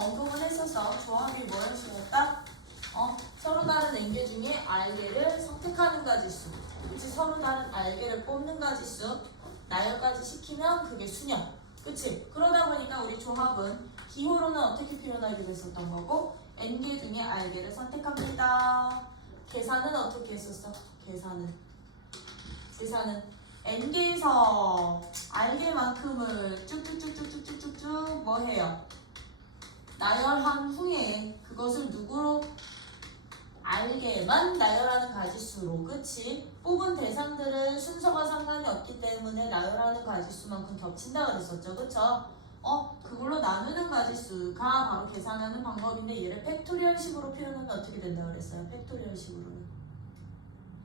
언급은 했었어. 조합이 뭐의 식이었다? 서로 다른 N개 중에 R개를 선택하는 가지수. 그치? 서로 다른 R개를 뽑는 가지수. 나열까지 시키면 그게 수냐. 그치? 그러다 보니까 우리 조합은 기호로는 어떻게 표현하기로 했었던 거고 N개 중에 R개를 선택합니다. 계산은 어떻게 했었어? 계산은 N개에서 R개만큼을 쭉쭉쭉쭉쭉쭉쭉 뭐 해요? 나열한 후에 그것을 누구로? R개만 나열하는 가지수로. 그치? 뽑은 대상들은 순서가 상관이 없기 때문에 나열하는 가지수만큼 겹친다 그랬었죠. 그쵸? 그걸로 나누는 가지수가 바로 계산하는 방법인데 얘를 팩토리얼식으로 표현하면 어떻게 된다 그랬어요? 팩토리얼식으로는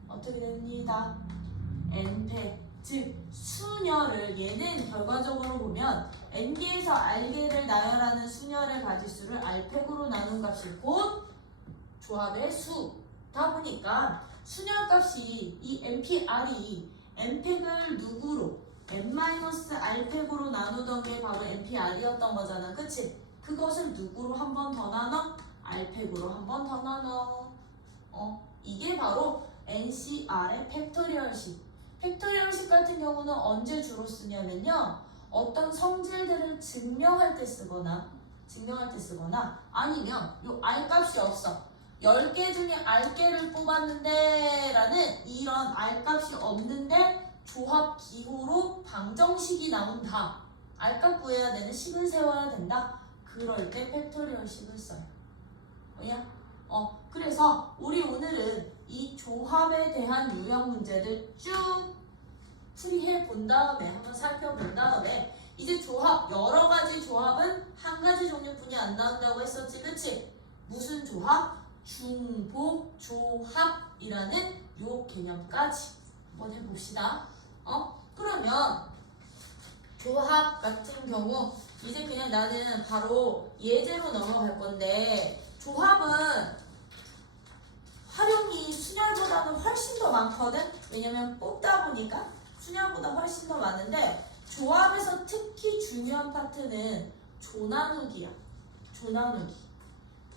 어떻게 됩니다? n팩, 즉 수녀를 얘는 결과적으로 보면 n개에서 r개를 나열하는 수녀의 가지수를 r팩으로 나눈 값이 곧 조합의 수다 보니까 수녀 값이 이 npr이 n팩을 누구로? n-r팩으로 나누던 게 바로 npr이었던 거잖아. 그치? 그것을 누구로 한 번 더 나눠? r팩으로 한 번 더 나눠. 이게 바로 ncr의 팩토리얼식. 팩토리얼식 같은 경우는 언제 주로 쓰냐면요. 어떤 성질들을 증명할 때 쓰거나 아니면 요 r값이 없어. 10개 중에 r개를 뽑았는데 라는 이런 r값이 없는데 조합 기호로 방정식이 나온다. r값 구해야 되는 식을 세워야 된다. 그럴 때 팩토리얼식을 써요. 뭐야? 그래서 우리 오늘은 이 조합에 대한 유형 문제들 쭉 풀이해 본 다음에 한번 살펴본 다음에 이제 조합, 여러 가지 조합은 한 가지 종류뿐이 안 나온다고 했었지. 그치? 무슨 조합? 중복조합이라는 요 개념까지 한번 해봅시다. 그러면 조합 같은 경우 이제 그냥 나는 바로 예제로 넘어갈 건데 조합은 활용이 순열보다는 훨씬 더 많거든? 왜냐면 뽑다 보니까 순열보다 훨씬 더 많은데 조합에서 특히 중요한 파트는 조나누기야.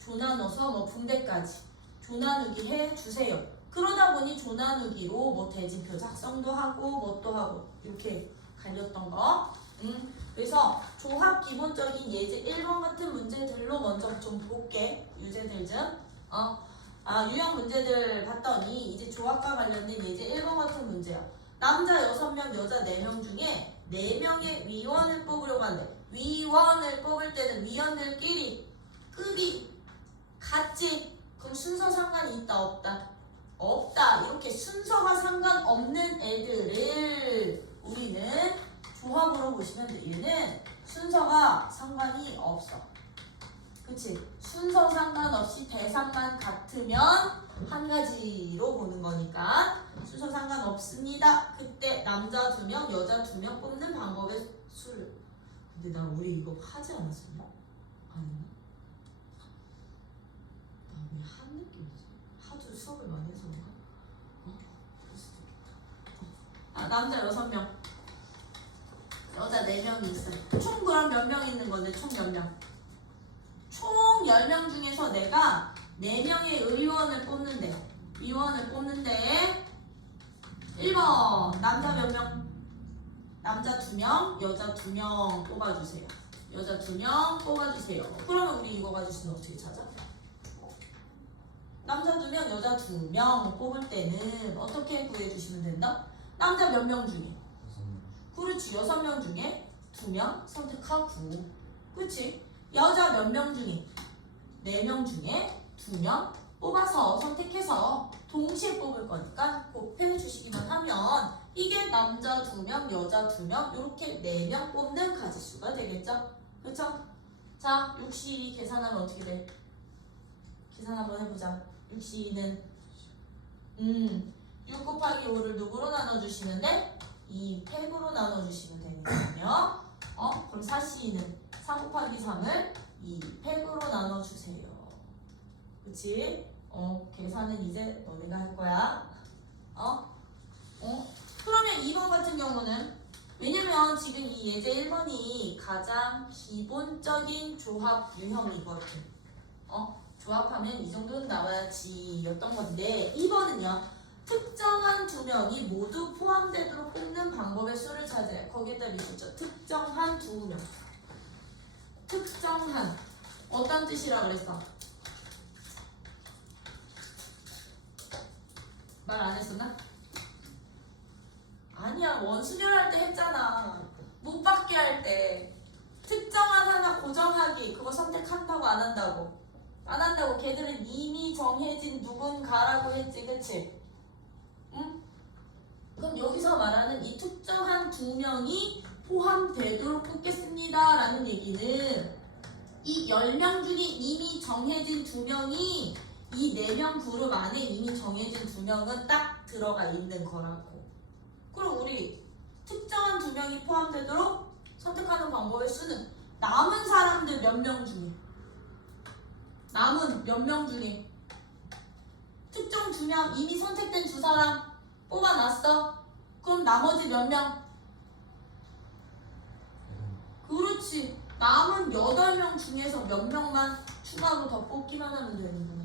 조나눠서 뭐 분배까지 조나누기 해주세요. 그러다 보니 조나누기로 뭐 대진표 작성도 하고 뭣도 하고 이렇게 갈렸던 거. 그래서 조합 기본적인 예제 1번 같은 문제들로 먼저 좀 볼게. 유제들 좀. 유형 문제들 봤더니 이제 조합과 관련된 예제 1번 같은 문제야. 남자 6명, 여자 4명 중에 4명의 위원을 뽑으려고 하는데 위원을 뽑을 때는 위원들끼리 급이 같지? 그럼 순서 상관이 있다 없다? 없다. 이렇게 순서가 상관없는 애들을 우리는 조합으로 보시면 돼. 얘는 순서가 상관이 없어. 그치? 순서 상관없이 대상만 같으면 한 가지로 보는 거니까 순서 상관없습니다. 그때 남자 2명, 여자 2명 뽑는 방법의 수를. 근데 나 우리 이거 하지 않았었나? 안 했나? 나 왜 한 느낌이지? 하도 수업을 많이 해서 그런가? 그럴 수도 있겠다. 남자 6명, 여자 4명이 있어요. 총 그럼 몇 명 있는 건데 총 몇 명? 총 10명 중에서 내가 4명의 위원을 뽑는데 1번 남자 몇 명? 남자 2명, 여자 2명 뽑아주세요. 여자 2명 뽑아주세요. 그러면 우리 이거 가지고는 어떻게 찾아? 남자 2명, 여자 2명 뽑을 때는 어떻게 구해주시면 된다? 남자 몇 명 중에? 그렇지. 6명 중에 2명 선택하고. 그치? 여자 몇 명 중에? 4명 중에 2명 뽑아서 선택해서 동시에 뽑을 거니까 곱해주시기만 하면 이게 남자 2명, 여자 2명 이렇게 4명 뽑는 가지수가 되겠죠? 그쵸? 자, 6C 계산하면 어떻게 돼? 계산 한번 해보자. 6C는 6 곱하기 5를 누구로 나눠주시면 돼? 2팩으로 나눠주시면 되니까요. 그럼 4C는 4 곱하기 3을 2팩으로 나눠주세요. 그치? 계산은 이제 너네가 할 거야. 그러면 2번 같은 경우는 왜냐면 지금 이 예제 1번이 가장 기본적인 조합 유형이거든. 조합하면 이 정도는 나와야지 였던 건데 2번은요. 특정한 두 명이 모두 포함되도록 뽑는 방법의 수를 찾으래. 거기에다 미쳤죠. 특정한 두 명. 특정한. 어떤 뜻이라 그랬어? 말 안 했었나? 아니야. 원수별 할 때 했잖아. 못 받게 할 때. 특정한 하나 고정하기. 그거 선택한다고 안 한다고. 안 한다고. 걔들은 이미 정해진 누군가라고 했지. 그치? 응? 그럼 여기서 말하는 이 특정한 두 명이 포함되도록 뽑겠습니다 라는 얘기는 이 10명 중에 이미 정해진 두 명이 이 4명 그룹 안에 이미 정해진 두 명은 딱 들어가 있는 거라고. 그럼 우리 특정한 두 명이 포함되도록 선택하는 방법의 수는 남은 사람들 몇 명 중에 남은 몇 명 중에 특정 두 명 이미 선택된 두 사람 뽑아놨어? 그럼 나머지 몇 명? 그렇지. 남은 8명 중에서 몇 명만 추가로 더 뽑기만 하면 되는 거야.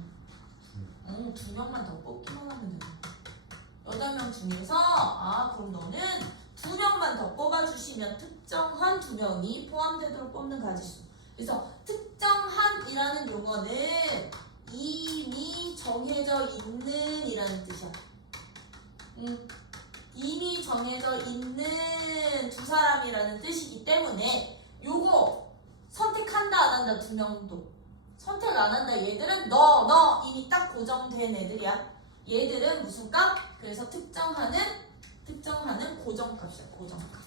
2명만 더 뽑기만 하면 되는 거야. 8명 중에서 그럼 너는 2명만 더 뽑아주시면 특정한 2명이 포함되도록 뽑는 가지수. 그래서 특정한이라는 용어는 이미 정해져 있는 이라는 뜻이야. 이미 정해져 있는 두 사람이라는 뜻이기 때문에 요거 선택한다 안 한다 2명도 선택 안 한다. 얘들은 너 이미 딱 고정된 애들이야. 얘들은 무슨 값? 그래서 특정하는 고정값이야. 고정값.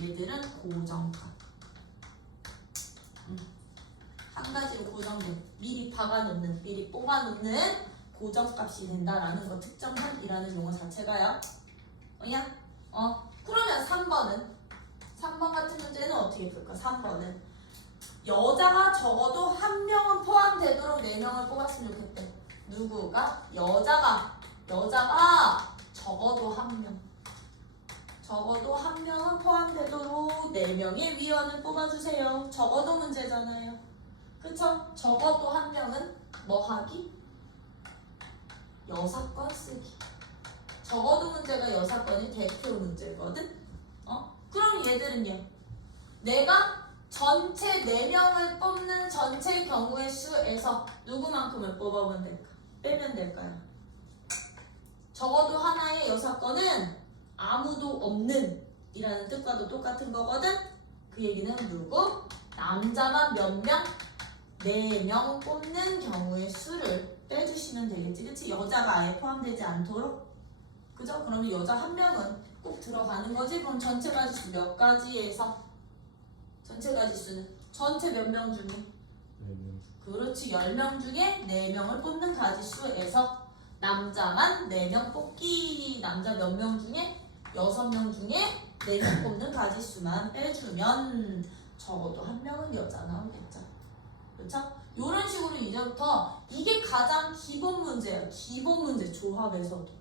얘들은 고정값. 한 가지로 고정된 미리 박아놓는 미리 뽑아놓는 고정값이 된다라는 거 특정한이라는 용어 자체가요. 그러면 3번 같은 문제는 어떻게 풀까? 3번은 여자가 적어도 한 명은 포함되도록 4명을 뽑았으면 좋겠대. 누구가? 여자가 적어도 한 명은 포함되도록 4명의 위원을 뽑아주세요. 적어도 문제잖아요. 그쵸? 적어도 한 명은 뭐 하기? 여사건 쓰기. 적어도 문제가 여사건이 대표 문제거든? 그럼 얘들은요. 내가 전체 4명을 뽑는 전체 경우의 수에서 누구만큼을 뽑아보면 될까? 빼면 될까요? 적어도 하나의 여사건은 아무도 없는 이라는 뜻과도 똑같은 거거든? 그 얘기는 누구? 남자만 몇 명? 4명 뽑는 경우의 수를 빼주시면 되겠지. 그치? 여자가 아예 포함되지 않도록. 그죠? 그러면 여자 한 명은 꼭 들어가는 거지? 그럼 전체 가지수 몇 가지에서? 전체 가지수는? 전체 몇 명 중에? 4명. 그렇지. 10명 중에 4명을 뽑는 가지수에서 남자만 4명 뽑기. 남자 몇 명 중에? 6명 중에 4명 뽑는 가지수만 빼주면 적어도 한 명은 여자 나오겠죠. 그렇죠? 이런 식으로 이제부터 이게 가장 기본 문제야. 기본 문제 조합에서도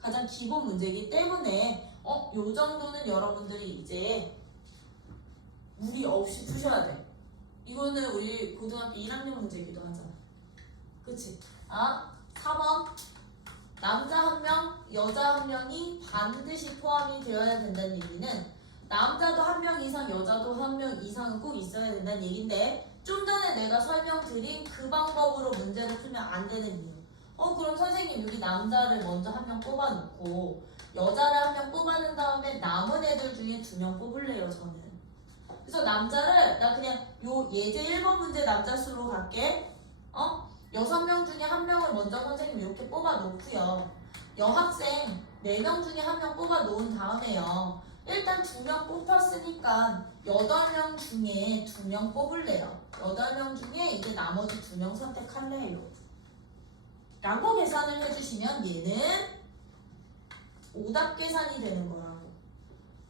가장 기본 문제이기 때문에 요 정도는 여러분들이 이제 무리 없이 푸셔야 돼. 이거는 우리 고등학교 1학년 문제이기도 하잖아. 그치? 4번 남자 한 명, 여자 한 명이 반드시 포함이 되어야 된다는 얘기는 남자도 한 명 이상, 여자도 한 명 이상은 꼭 있어야 된다는 얘기인데 좀 전에 내가 설명드린 그 방법으로 문제를 풀면 안 되는 이유. 그럼 선생님 여기 남자를 먼저 한 명 뽑아놓고 여자를 한 명 뽑아낸 다음에 남은 애들 중에 2명 뽑을래요 저는. 그래서 남자를 나 그냥 요 예제 1번 문제 남자 수로 갈게. 6명 중에 1명을 먼저 선생님 이렇게 뽑아놓고요. 여학생 4명 중에 1명 뽑아놓은 다음에요. 일단 2명 뽑혔으니까 8명 중에 2명 뽑을래요. 8명 중에 이제 나머지 2명 선택할래요. 라고 계산을 해주시면 얘는 오답 계산이 되는 거라고.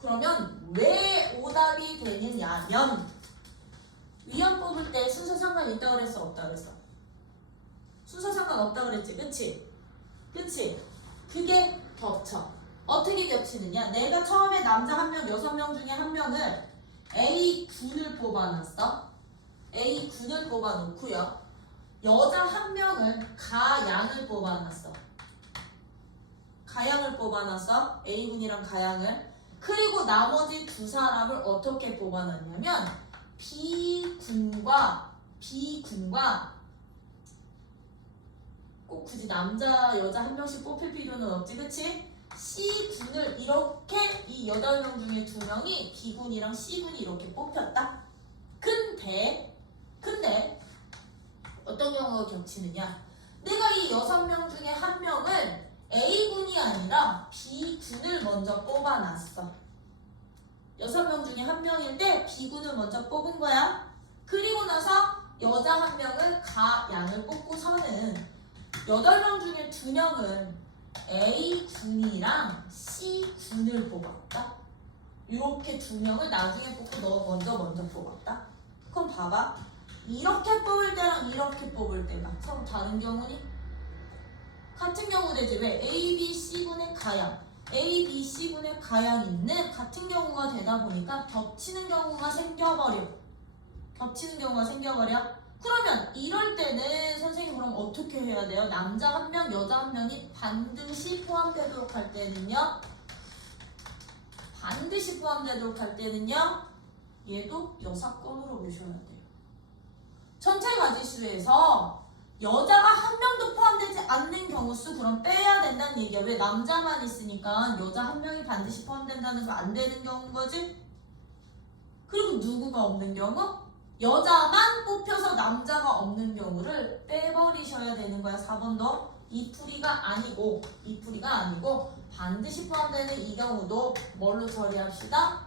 그러면 왜 오답이 되느냐면 위원 뽑을 때 순서 상관 있다고 그랬어? 없다고 그랬어? 순서 상관 없다고 그랬지? 그치? 그게 겹쳐. 어떻게 겹치느냐? 내가 처음에 남자 1명, 6명 중에 1명을 A군을 뽑아놨어. A군을 뽑아놓고요. 여자 1명을 가양을 뽑아놨어. 가양을 뽑아놨어. A군이랑 가양을. 그리고 나머지 두 사람을 어떻게 뽑아놨냐면 B군과 꼭 굳이 남자, 여자 1명씩 뽑힐 필요는 없지, 그치? C군을 이렇게 이 8명 중에 2명이 B군이랑 C군이 이렇게 뽑혔다. 근데 어떤 경우가 겹치느냐? 내가 이 6명 중에 1명을 A군이 아니라 B군을 먼저 뽑아놨어. 6명 중에 1명일 때 B군을 먼저 뽑은 거야. 그리고 나서 여자 1명을 가양을 뽑고서는 8명 중에 2명은 A군이랑 C군을 뽑았다. 이렇게 2명을 나중에 뽑고 너 먼저 뽑았다. 그럼 봐봐. 이렇게 뽑을 때랑 이렇게 뽑을 때가 서로 다른 경우니? 같은 경우 되지. 왜? A, B, C군의 가양 A, B, C군의 가양이 있는 같은 경우가 되다 보니까 겹치는 경우가 생겨버려. 그러면 이럴 때는 선생님 그럼 어떻게 해야 돼요? 남자 1명, 여자 1명이 반드시 포함되도록 할 때는요. 얘도 여사건으로 보셔야 돼요. 전체 가지수에서 여자가 1명도 포함되지 않는 경우수 그럼 빼야 된다는 얘기야. 왜? 남자만 있으니까 여자 1명이 반드시 포함된다는 거 안 되는 경우인 거지? 그리고 누구가 없는 경우? 여자만 뽑혀서 남자가 없는 경우를 빼버리셔야 되는 거야. 4번도 이 풀이가 아니고 반드시 포함되는 이 경우도 뭘로 처리합시다?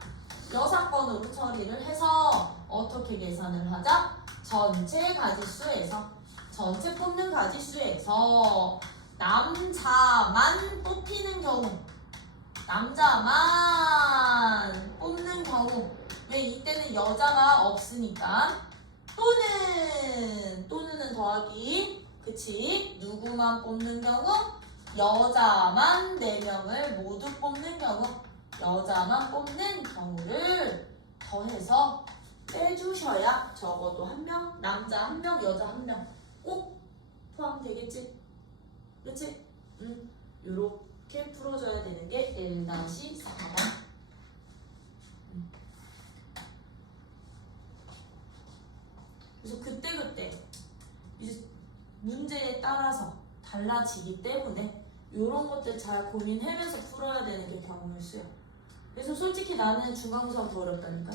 여사건으로 처리를 해서 어떻게 계산을 하자? 전체 뽑는 가지수에서 남자만 뽑히는 경우 왜 이때는 여자가 없으니까 또는은 더하기 그치? 누구만 뽑는 경우? 여자만 4명을 모두 뽑는 경우 여자만 뽑는 경우를 더해서 빼주셔야 적어도 1명, 남자 1명, 여자 1명 꼭 포함되겠지? 그치? 요렇게 풀어줘야 되는 게 1-4번. 그래서 그때 이제 문제에 따라서 달라지기 때문에 이런 것들 잘 고민하면서 풀어야 되는 게 경우의 수야. 그래서 솔직히 나는 중간고사가 더 어렵다니까.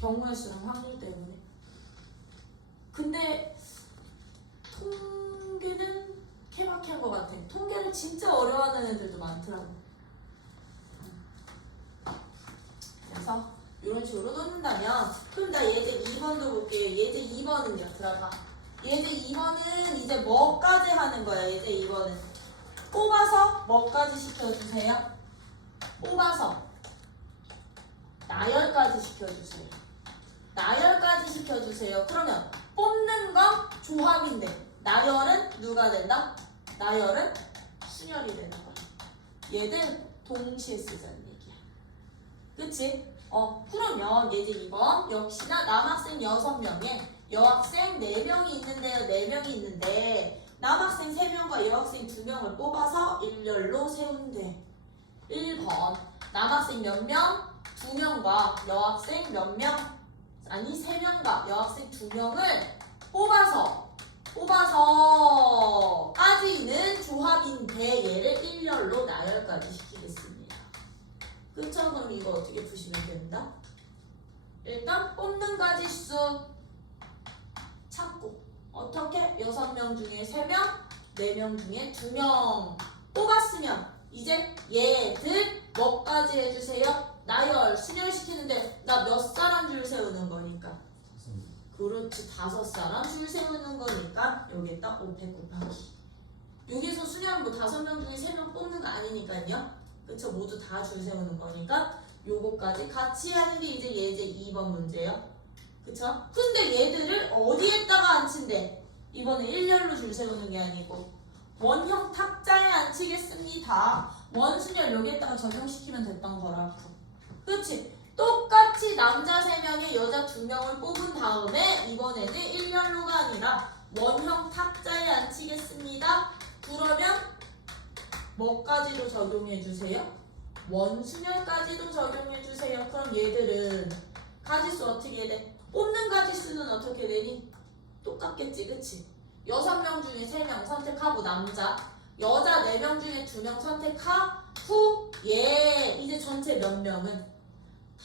경우의 수랑 확률 때문에. 근데 통계는 케바케한 것 같아. 통계를 진짜 어려워하는 애들도 많더라고. 그래서 이런 식으로 놓는다면 그럼 나 예제 2번도 볼게요. 예제 2번은요. 들어봐. 예제 2번은 이제 뭐까지 하는 거야. 예제 2번은 뽑아서 뭐까지 시켜주세요. 뽑아서 나열까지 시켜주세요. 그러면 뽑는 거 조합인데 나열은 누가 된다? 나열은 순열이 되는 거야. 얘들 동시에 쓰자는 얘기야. 그치? 그러면 예제 2번 역시나 남학생 6명에 여학생 4명이 있는데요. 4명이 있는데 남학생 3명과 여학생 2명을 뽑아서 일렬로 세운대. 1번 남학생 몇 명? 2명과 여학생 몇 명? 아니 3명과 여학생 2명을 뽑아서까지는 조합인데 얘를 일렬로 나열까지 시키겠습니다. 그쵸? 그럼 이거 어떻게 푸시면 된다? 일단 뽑는 가지수 찾고 어떻게? 6명 중에 3명, 4명 중에 2명 뽑았으면 이제 얘들 뭐까지 해주세요? 나열, 순열시키는데 나 몇 사람 줄 세우는 거니까 그렇지 5사람 줄 세우는 거니까 여기에다 500 곱하기 여기서 순열 뭐 5명 중에 3명 뽑는 거 아니니까요. 그쵸? 모두 다 줄 세우는 거니까 요거까지 같이 하는 게 이제 예제 2번 문제예요. 그쵸? 근데 얘들을 어디에다가 앉힌대? 이번에 일렬로 줄 세우는 게 아니고 원형 탁자에 앉히겠습니다. 원순열 여기에다가 적용시키면 됐던 거라고. 그치? 똑같이 남자 3명에 여자 2명을 뽑은 다음에 이번에는 일렬로가 아니라 원형 탁자에 앉히겠습니다. 그러면 뭐까지도 적용해주세요? 원순열까지도 적용해주세요. 그럼 얘들은 가지수 어떻게 돼? 뽑는 가지수는 어떻게 되니? 똑같겠지, 그치? 6명 중에 3명 선택하고 남자, 여자 4명 중에 2명 선택하고 이제 전체 몇 명은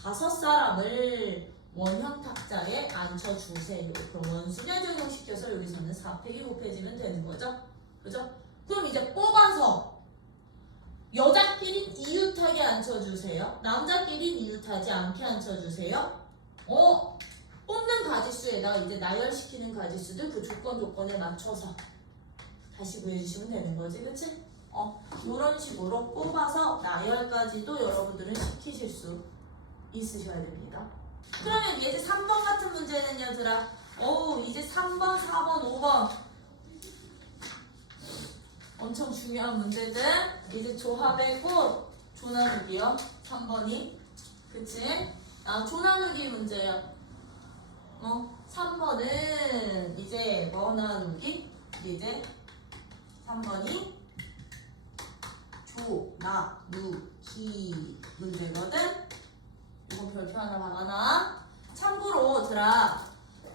5사람을 원형 탁자에 앉혀주세요. 그럼 원순열 적용시켜서 여기서는 4빼기 곱해지면 되는 거죠? 그죠? 그럼 이제 뽑아서 여자끼리 이웃하게 앉혀주세요. 남자끼리 이웃하지 않게 앉혀주세요. 뽑는 가지수에다가 이제 나열시키는 가지수들 그 조건에 맞춰서 다시 구해주시면 되는 거지, 그치? 이런 식으로 뽑아서 나열까지도 여러분들은 시키실 수 있으셔야 됩니다. 그러면 이제 3번 같은 문제는 얘들아, 이제 3번, 4번, 5번 엄청 중요한 문제들. 이제 조합의 꽃, 조나누기요. 3번이. 그치? 조나누기 문제야. 3번은 이제 뭐 나누기? 이제 3번이 조나누기 문제거든? 이거 별표 하나 박아놔. 참고로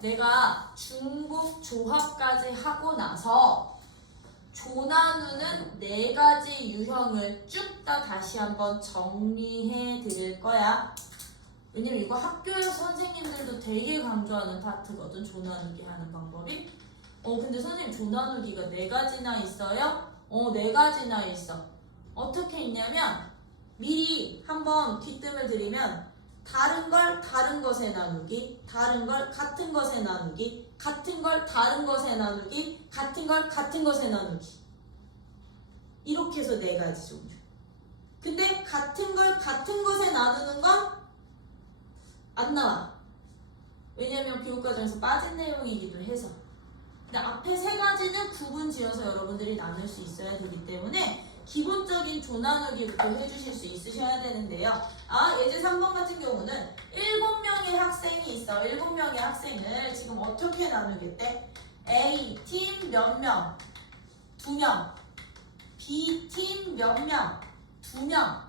내가 중복 조합까지 하고 나서 조나누는 4가지 유형을 쭉 다 다시 한번 정리해 드릴 거야. 왜냐면 이거 학교에서 선생님들도 되게 강조하는 파트거든. 조나누기 하는 방법이. 근데 선생님 조나누기가 4가지나 있어요? 4가지나 있어. 어떻게 있냐면 미리 한번 귀뜸을 드리면 다른 걸 다른 것에 나누기, 다른 걸 같은 것에 나누기, 같은 걸 다른 것에 나누기, 같은 걸 같은 것에 나누기. 이렇게 해서 4가지 종류. 근데 같은 걸 같은 것에 나누는 건 안 나와. 왜냐면 교육과정에서 빠진 내용이기도 해서. 근데 앞에 3가지는 구분 지어서 여러분들이 나눌 수 있어야 되기 때문에 기본적인 조나누기부터 해주실 수 있으셔야 되는데요. 예제 3번 같은 경우는 7명의 학생이 있어. 7명의 학생을 지금 어떻게 나누겠대? A팀 몇 명? 2명. B팀 몇 명? 2명.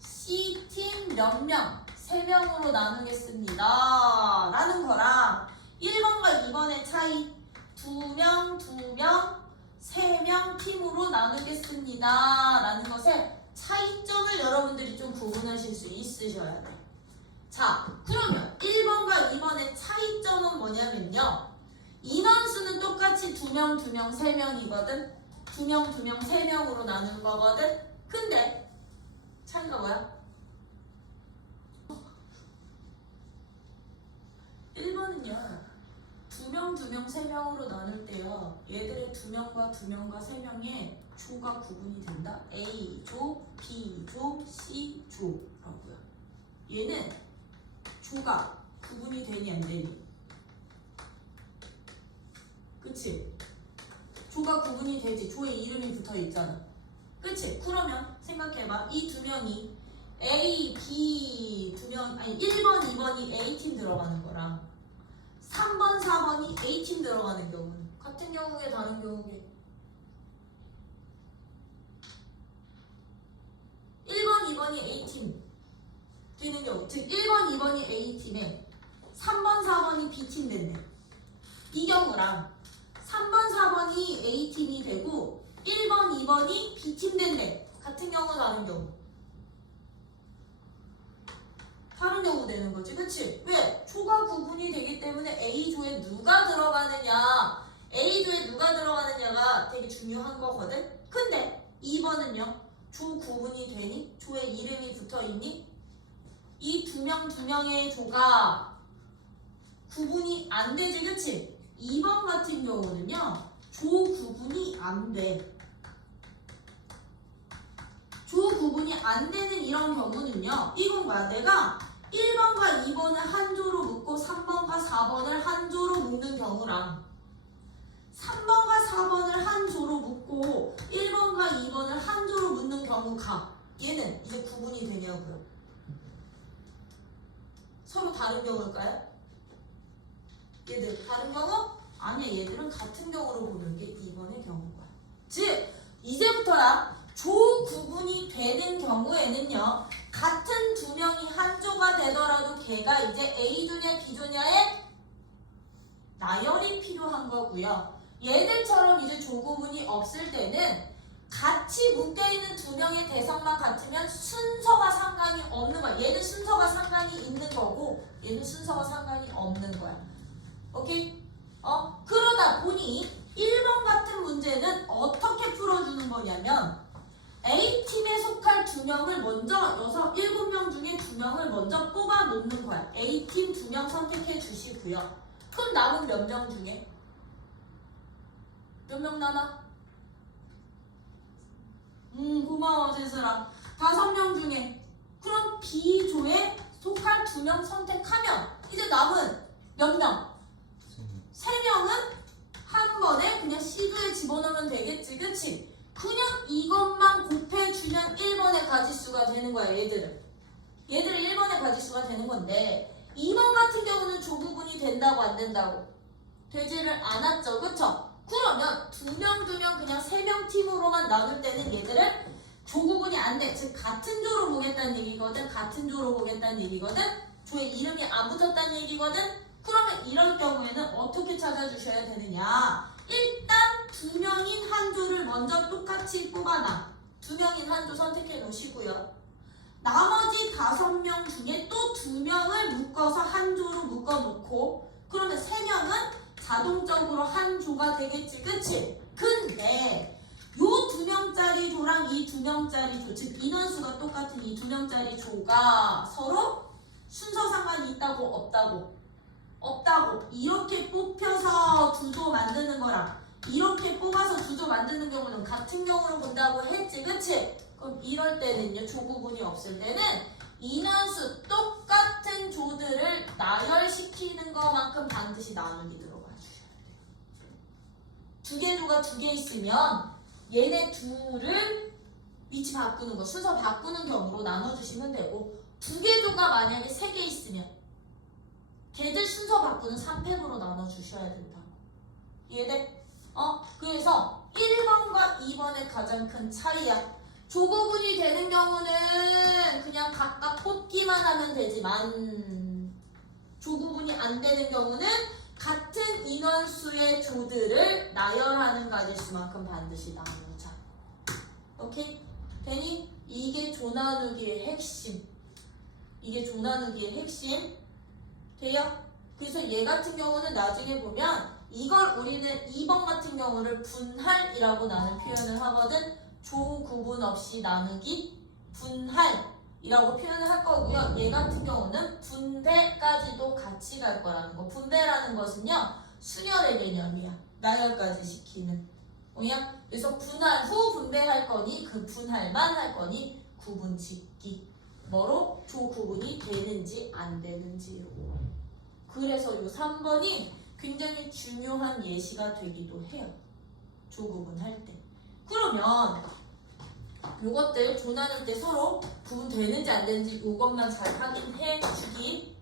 C팀 몇 명? 3명으로 나누겠습니다. 라는 거랑 1번과 2번의 차이 2명, 3명 팀으로 나누겠습니다. 라는 것의 차이점을 여러분들이 좀 구분하실 수 있으셔야 돼. 자, 그러면 1번과 2번의 차이점은 뭐냐면요. 인원수는 똑같이 2명, 3명이거든. 2명, 3명으로 나눈 거거든. 근데 차이가 뭐야? 1번은요. 2명, 3명으로 나눌 때요. 얘들의 2명과 3명의 조가 구분이 된다. A조, B조, C조라고요. 얘는 조가 구분이 되니 안 되니? 그치? 조가 구분이 되지. 조의 이름이 붙어 있잖아. 그치? 그러면 생각해봐. 이 2명이 A, B 2명, 1번, 2번이 A팀 들어가는 거랑 3번, 4번이 A팀 들어가는 경우는 같은 경우에 다른 경우에 1번, 2번이 A팀 되는 경우, 즉 1번, 2번이 A팀에 3번, 4번이 B팀 된대. 이 경우랑 3번, 4번이 A팀이 되고 1번, 2번이 B팀 된대. 같은 경우, 다른 경우. 다른 경우 되는 거지, 그치? 왜? 조가 구분이 되기 때문에 A조에 누가 들어가느냐, A조에 누가 들어가느냐가 되게 중요한 거거든? 근데 2번은요, 조 구분이 되니? 조에 이름이 붙어 있니? 이 2명의 조가 구분이 안 되지, 그치? 2번 같은 경우는요, 조 구분이 안 돼. 조 구분이 안 되는 이런 경우는요, 이건 뭐야? 내가 1번과 2번을 한 조로 묶고 3번과 4번을 한 조로 묶는 경우랑 3번과 4번을 한 조로 묶고 1번과 2번을 한 조로 묶는 경우 경우가 얘는 이제 구분이 되냐고요. 서로 다른 경우일까요? 얘들 다른 경우? 아니야, 얘들은 같은 경우로 보는 게 2번의 경우인 거야. 즉 이제부터야 조 구분이 되는 경우에는요, 같은 두 명이 한 조가 되더라도 걔가 이제 A조냐 B조냐에 나열이 필요한 거고요. 얘들처럼 이제 조 구분이 없을 때는 같이 묶여있는 두 명의 대상만 같으면 순서가 상관이 없는 거야. 얘는 순서가 상관이 있는 거고 얘는 순서가 상관이 없는 거야. 오케이? 그러다 보니 1번 같은 문제는 어떻게 풀어주는 거냐면 A팀에 속할 두 명을 먼저 넣어서 7명 중에 2명을 먼저 뽑아 놓는 거야. A팀 2명 선택해 주시고요. 그럼 남은 몇 명 중에? 몇 명 남아? 고마워 제슬아. 5명 중에. 그럼 B조에 속할 2명 선택하면 이제 남은 몇 명? 3명은 한 번에 그냥 C조에 집어넣으면 되겠지, 그치? 그냥 이것만 곱해주면 1번의 가지수가 되는 거야, 얘들은 1번의 가지수가 되는 건데 2번 같은 경우는 조 구분이 된다고 안 된다고? 되지를 않았죠, 그쵸? 그러면 2명 그냥 3명 팀으로만 나눌 때는 얘들은 조 구분이 안 돼. 즉 같은 조로 보겠다는 얘기거든. 조에 이름이 안 붙었다는 얘기거든. 그러면 이런 경우에는 어떻게 찾아주셔야 되느냐? 일단 2명인 한 조를 먼저 똑같이 뽑아놔. 2명인 한 조 선택해 놓으시고요. 나머지 5명 중에 또 2명을 묶어서 한 조로 묶어 놓고, 그러면 3명은 자동적으로 한 조가 되겠지, 그치? 근데 요 2명짜리 조랑 이 2명짜리 조, 즉 인원수가 똑같은 이 2명짜리 조가 서로 순서 상관이 있다고 없다고? 없다고. 이렇게 뽑혀서 두 조 만드는 거랑 이렇게 뽑아서 두 조 만드는 경우는 같은 경우로 본다고 했지, 그치? 그럼 이럴 때는요, 조 구분이 없을 때는 인원수 똑같은 조들을 나열시키는 것만큼 반드시 나누기 들어가 주셔야 돼요. 2개 조가 2개 있으면 얘네 둘을 위치 바꾸는 거, 순서 바꾸는 경우로 나눠주시면 되고, 2개 조가 만약에 3개 있으면 걔들 순서 바꾸는 3팩으로 나눠주셔야 된다고. 이해돼? 그래서 1번과 2번의 가장 큰 차이야. 조 구분이 되는 경우는 그냥 각각 뽑기만 하면 되지만 조 구분이 안 되는 경우는 같은 인원수의 조들을 나열하는 가지수만큼 반드시 나누자. 오케이? 되니? 이게 조 나누기의 핵심. 돼요? 그래서 얘 같은 경우는 나중에 보면 이걸 우리는 2번 같은 경우를 분할이라고 나는 표현을 하거든. 조 구분 없이 나누기 분할이라고 표현을 할 거고요. 얘 같은 경우는 분배까지도 같이 갈 거라는 거. 분배라는 것은요, 순열의 개념이야. 나열까지 시키는. 뭐야? 그래서 분할 후 분배할 거니 그 분할만 할 거니 구분 짓기. 뭐로? 조 구분이 되는지 안 되는지로. 그래서 요 3번이 굉장히 중요한 예시가 되기도 해요. 조 구분할 때. 그러면 요것들 조 나눌 때 서로 구분되는지 안 되는지 요것만 잘 확인해 주기.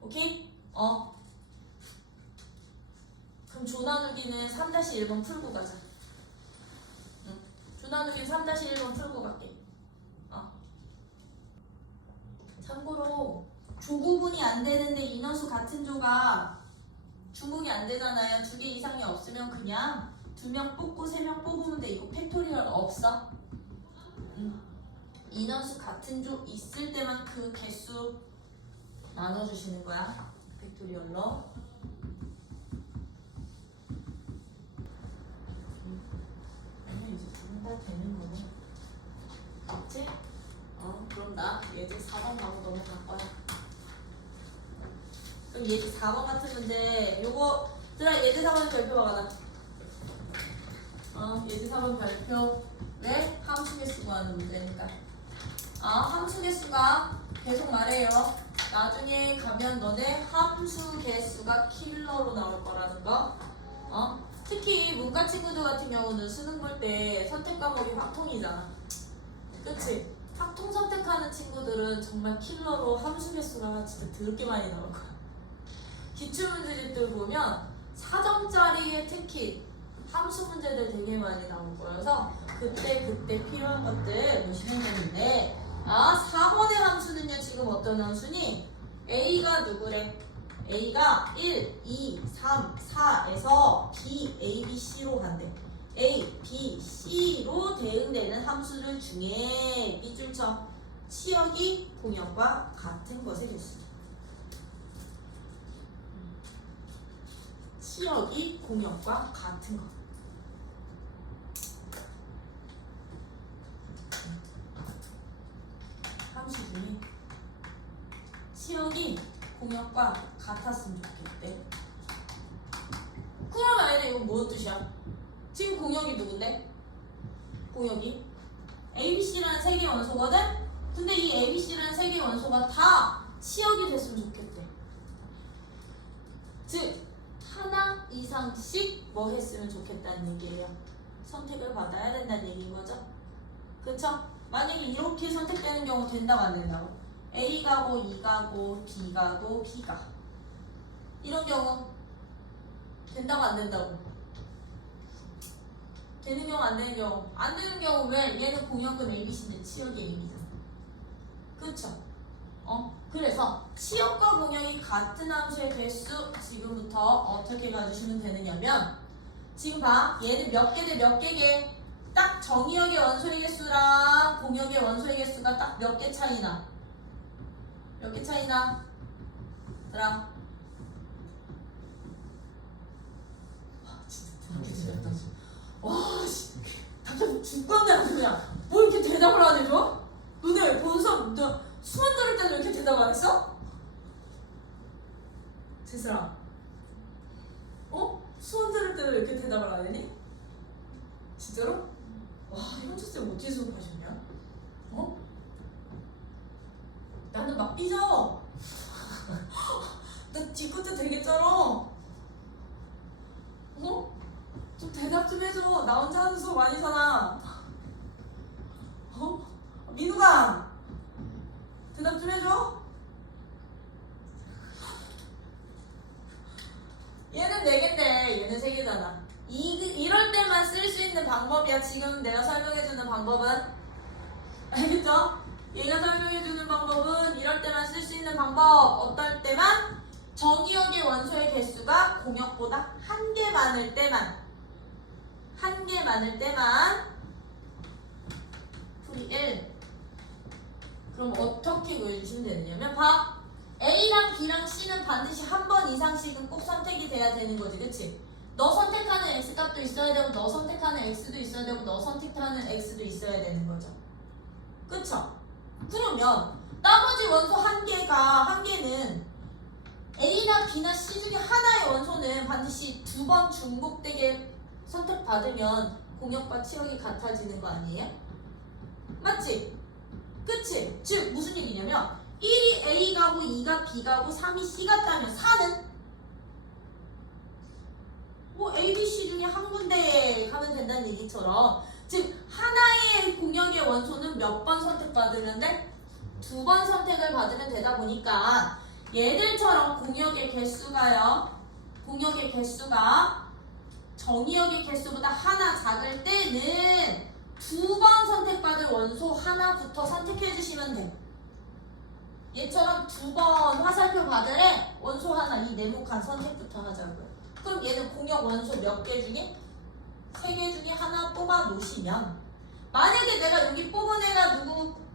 오케이? 그럼 조 나누기는 3-1번 풀고 가자. 조 나누기는 3-1번 풀고 갈게. 참고로 조 구분이 안 되는데 인원수 같은 조가 중복이 안 되잖아요. 2개 이상이 없으면 그냥 2명 뽑고 3명 뽑으면 돼. 이거 팩토리얼 없어. 인원수 같은 조 있을 때만 그 개수 나눠주시는 거야. 팩토리얼로. 아니 이제 두분 다 되는 거네. 맞지? 그럼 나 예제 4번 바로 넘어갈 거야. 그럼 예제 4번 같은 건데 요거 들아 예제 4번 별표 박아놔. 예제 4번 별표. 왜? 함수 개수 구하는 문제니까. 함수 개수가 계속 말해요. 나중에 가면 너네 함수 개수가 킬러로 나올 거라는 거. 특히 문과 친구들 같은 경우는 수능 볼 때 선택 과목이 확통이잖아. 그치? 확통 선택하는 친구들은 정말 킬러로 함수 개수가 진짜 더럽게 많이 나올 거야. 기출문제집들 보면 4점짜리에 특히 함수 문제들 되게 많이 나올 거여서 그때 필요한 것들 보시면 되는데 4번의 함수는요 지금 어떤 함수니? A가 누구래? A가 1, 2, 3, 4에서 B, A, B, C로 간대. A, B, C로 대응되는 함수들 중에 밑줄 쳐. 치역이 공역과 같은 것의 개수. 치역이 공역과 같은 것. 함수 중에 치역이 공역과 같았으면 좋겠대. 그러면 얘네 이거 뭐 뜻이야? 지금 공역이 누군데? 공역이 ABC라는 세 개의 원소거든? 근데 이 ABC라는 세 개의 원소가 다 치역이 됐으면 좋겠대. 즉 하나 이상씩 뭐 했으면 좋겠다는 얘기예요. 선택을 받아야 된다는 얘기인 거죠. 그쵸? 만약에 이렇게 선택되는 경우 된다고 안 된다고? A 가고 E 가고 B 가고 B 가 이런 경우 된다고 안 된다고? 되는 경우 안 되는 경우 안 되는 경우 왜? 얘는 공역은 ABC인데 치역이 AB잖아. 그쵸? 그래서 치역과 공역이 같은 함수의 개수 지금부터 어떻게 봐주시면 되느냐면 지금 봐 얘는 몇 개 대 몇 개게 딱 정의역의 원소의 개수랑 공역의 원소의 개수가 딱 몇 개 차이나? 몇 개 차이나? 얘들아 진짜 더럽게 지렸다. 와 씨 답답해 죽겠네 아주 그냥. 뭐 이렇게 대답을 안 해줘? 너네 본선 너 수원 들을 때도 이렇게 대답 안 했어? 제슬아 수원 들을 때도 이렇게 대답을 안 했니? 진짜로? 와 현주쌤 어떻게 수업하셨냐? 나는 막 삐져. 나 뒤끝에 되게 쩔어. 좀 대답 좀 해줘. 나 혼자 하는 수업 아니잖아. 민우가 대답 좀 해줘. 얘는 4개인데 얘는 3개잖아. 이럴 때만 쓸 수 있는 방법이야. 지금 내가 설명해주는 방법은. 알겠죠? 얘가 설명해주는 방법은 이럴 때만 쓸 수 있는 방법. 어떨 때만? 정의역의 원소의 개수가 공역보다 1개 많을 때만. 1개 많을 때만. 풀이 1. 그럼 어떻게 구해주시면 되느냐면 봐. A랑 B랑 C는 반드시 한 번 이상씩은 꼭 선택이 돼야 되는 거지. 그치? 너 선택하는 X값도 있어야 되고 너 선택하는 X도 있어야 되고 너 선택하는 X도 있어야 되는 거죠. 그쵸? 그러면 나머지 원소 한 개는 A나 B나 C 중에 하나의 원소는 반드시 2번 중복되게 선택받으면 공역과 치역이 같아지는 거 아니에요? 맞지? 그치? 즉 무슨 얘기냐면 1이 A 가고 2가 B 가고 3이 C 같다면 4는 뭐 A, B, C 중에 한 군데에 가면 된다는 얘기처럼 즉 하나의 공역의 원소는 몇 번 선택받으면 돼? 2번 선택을 받으면 되다 보니까 얘들처럼 공역의 개수가요. 공역의 개수가 정의역의 개수보다 하나 작을 때는 2번 선택받을 원소 하나부터 선택해 주시면 돼. 얘처럼 2번 화살표 받으래 원소 하나 이 네모칸 선택부터 하자고요. 그럼 얘는 공역 원소 몇 개 중에? 3개 중에 하나 뽑아 놓으시면 만약에 내가 여기 뽑은 애가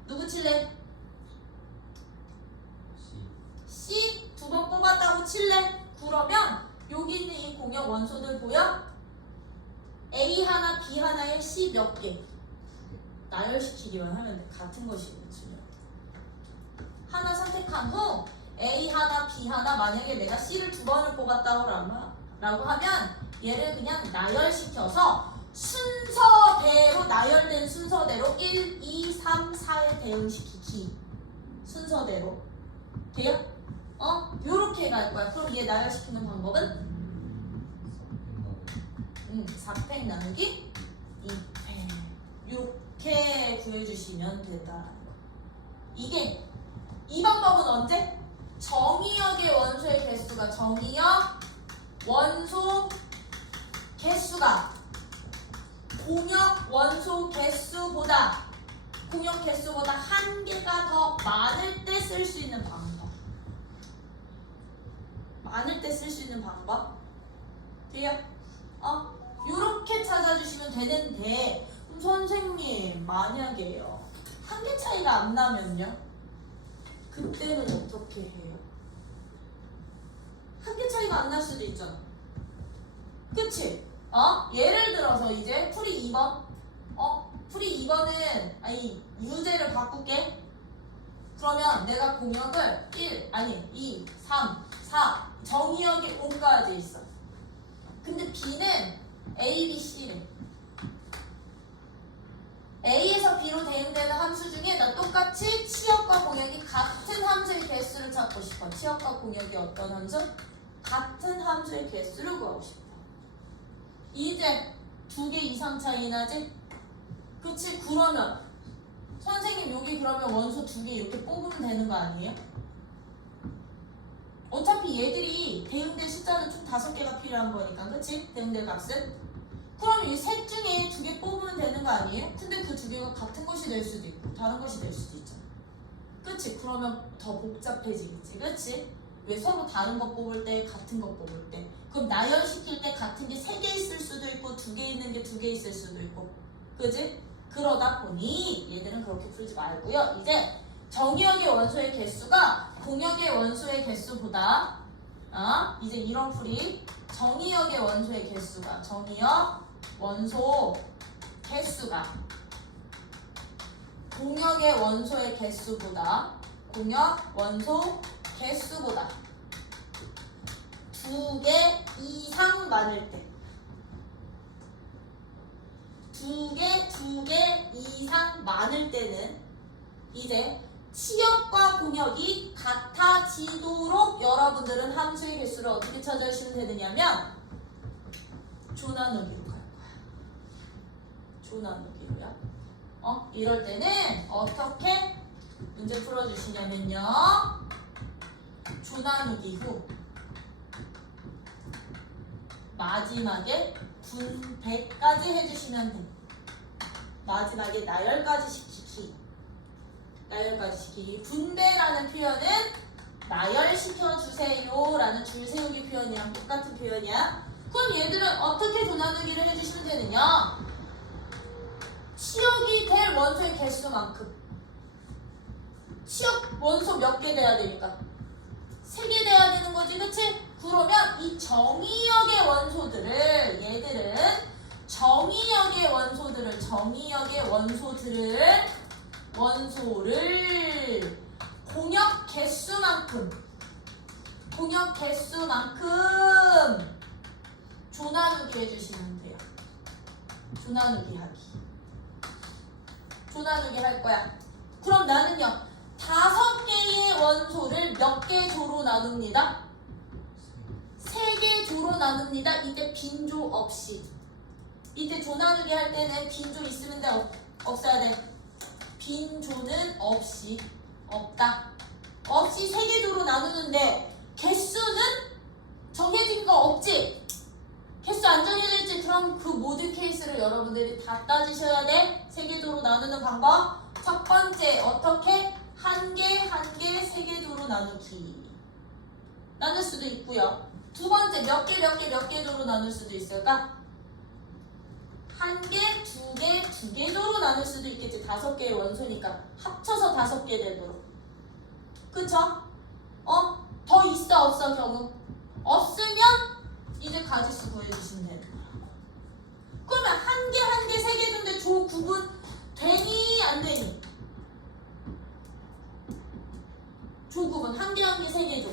누구 칠래? C 2번 뽑았다고 칠래? 그러면 여기 있는 이 공역 원소들 보여? A 하나, B 하나에 C 몇 개? 나열시키기만 하면 돼. 같은 것이거든요. 하나 선택한 후 A 하나, B 하나 만약에 내가 C를 2번을 뽑았다고 라고 하면 얘를 그냥 나열시켜서 순서대로 나열된 순서대로 1, 2, 3, 4에 대응시키기 순서대로 돼요? 요렇게 갈 거야. 그럼 얘 나열시키는 방법은 4팩 나누기 2팩 요렇게 이렇게 구해주시면 된다라는 거. 이게 이 방법은 언제? 정의역의 원소의 개수가 정의역 원소 개수가 공역 원소 개수보다 한 개가 더 많을 때 쓸 수 있는 방법. 많을 때 쓸 수 있는 방법. 돼요? 요렇게 찾아주시면 되는데 선생님 만약에요 한 개 차이가 안 나면요? 그때는 어떻게 해요? 한 개 차이가 안 날 수도 있잖아. 그치? 예를 들어서 이제 풀이 2번 풀이 2번은 유제를 바꿀게. 그러면 내가 공역을 1, 2, 3, 4 정의역이 5까지 있어. 근데 B는 A, B, C래. A에서 B로 대응되는 함수 중에 나 똑같이 치역과 공역이 같은 함수의 개수를 찾고 싶어. 치역과 공역이 어떤 함수? 같은 함수의 개수를 구하고 싶어. 이제 2개 이상 차이 나지? 그치? 그러면 선생님 여기 그러면 원소 2개 이렇게 뽑으면 되는 거 아니에요? 어차피 얘들이 대응될 숫자는 총 5개가 필요한 거니까. 그치? 대응될 값은? 그럼 이 셋 중에 2개 뽑으면 되는 거 아니에요? 근데 그 2개가 같은 것이 될 수도 있고 다른 것이 될 수도 있잖아. 그치? 그러면 더 복잡해지겠지. 그치? 왜 서로 다른 거 뽑을 때 같은 거 뽑을 때 그럼 나열시킬 때 같은 게 3개 있을 수도 있고 2개 있는 게 2개 있을 수도 있고. 그치? 그러다 보니 얘들은 그렇게 풀지 말고요. 이제 정의역의 원소의 개수가 공역의 원소의 개수보다 이제 이런 풀이 정의역의 원소의 개수가 정의역 원소 개수가 공역의 원소의 개수보다 2개 이상 많을 때 2개 이상 많을 때는 이제 치역과 공역이 같아지도록 여러분들은 함수의 개수를 어떻게 찾아주시면 되느냐면 조나누기로 갈 거야. 조나누기로요. 이럴 때는 어떻게 문제 풀어주시냐면요. 조나누기 후 마지막에 분배까지 해주시면 돼. 마지막에 나열까지 시키기. 분배라는 표현은 나열시켜주세요 라는 줄 세우기 표현이랑 똑같은 표현이야. 그럼 얘들은 어떻게 조나누기를 해주시면 되느냐? 치역이 될 원소의 개수만큼. 치역 원소 몇 개 돼야 되니까? 3개 돼야 되는 거지, 그치? 그러면 이 정의역의 원소들을 얘들은 정의역의 원소를 공역 개수만큼 조나누기 해주시면 돼요. 조나누기 할 거야. 그럼 나는요 5개의 원소를 몇 개 조로 나눕니다? 3개 조로 나눕니다. 이때 빈조 없이. 이때 조나누기 할 때는 빈조 있으면 돼? 없어야 돼? 빈조는 없다. 없이 3개 조로 나누는데 개수는 정해진 거 없지? 개수 안 정해져 있지? 그럼 그 모든 케이스를 여러분들이 다 따지셔야 돼. 3개 조로 나누는 방법. 첫 번째 어떻게? 1개, 3개 조로 나누기. 나눌 수도 있고요. 두 번째 몇 개 조로 나눌 수도 있을까? 1개, 2개 조로 나눌 수도 있겠지. 5개의 원소니까 합쳐서 5개 되도록. 그쵸? 더 있어 없어 경우? 없으면 이제 가지수 구해주시면 되는 거야. 그러면 1개, 3개 조인데 조 구분 되니 안 되니? 조 구분 1개, 3개 조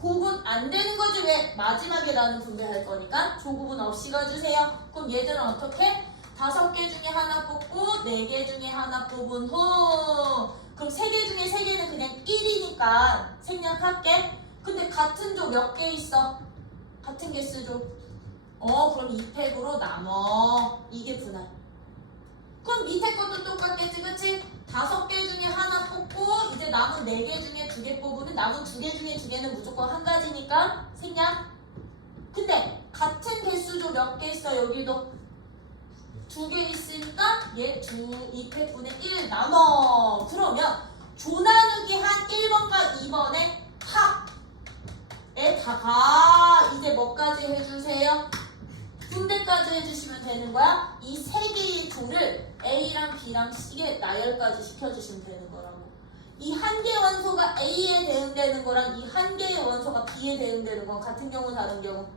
구분 안 되는 거지. 왜? 마지막에 나는 분배할 거니까 조 구분 없이 가주세요. 그럼 얘들은 어떻게? 5개 중에 하나 뽑고 4개 중에 하나 뽑은 후 그럼 3개 중에 3개는 그냥 1이니까 생략할게. 근데 같은 조 몇 개 있어? 같은 개수조. 그럼 2팩으로 나눠. 이게 분할. 그럼 밑에 것도 똑같겠지, 그치? 5개 중에 하나 뽑고 이제 남은 4개 중에 2개 뽑으면 남은 2개 중에 2개는 무조건 한 가지니까 생략. 근데 같은 개수조 몇 개 있어? 여기도 2개 있으니까 얘 2패분의 1 나눠. 그러면 조 나누기 한 1번과 2번의 합에다가 이제 뭐까지 해주세요? 분배까지 해주시면 되는 거야. 이 3개의 조를 A랑 B랑 C에 나열까지 시켜주시면 되는 거라고. 이 한 개 원소가 A에 대응되는 거랑 이 한 개의 원소가 B에 대응되는 건 같은 경우 다른 경우.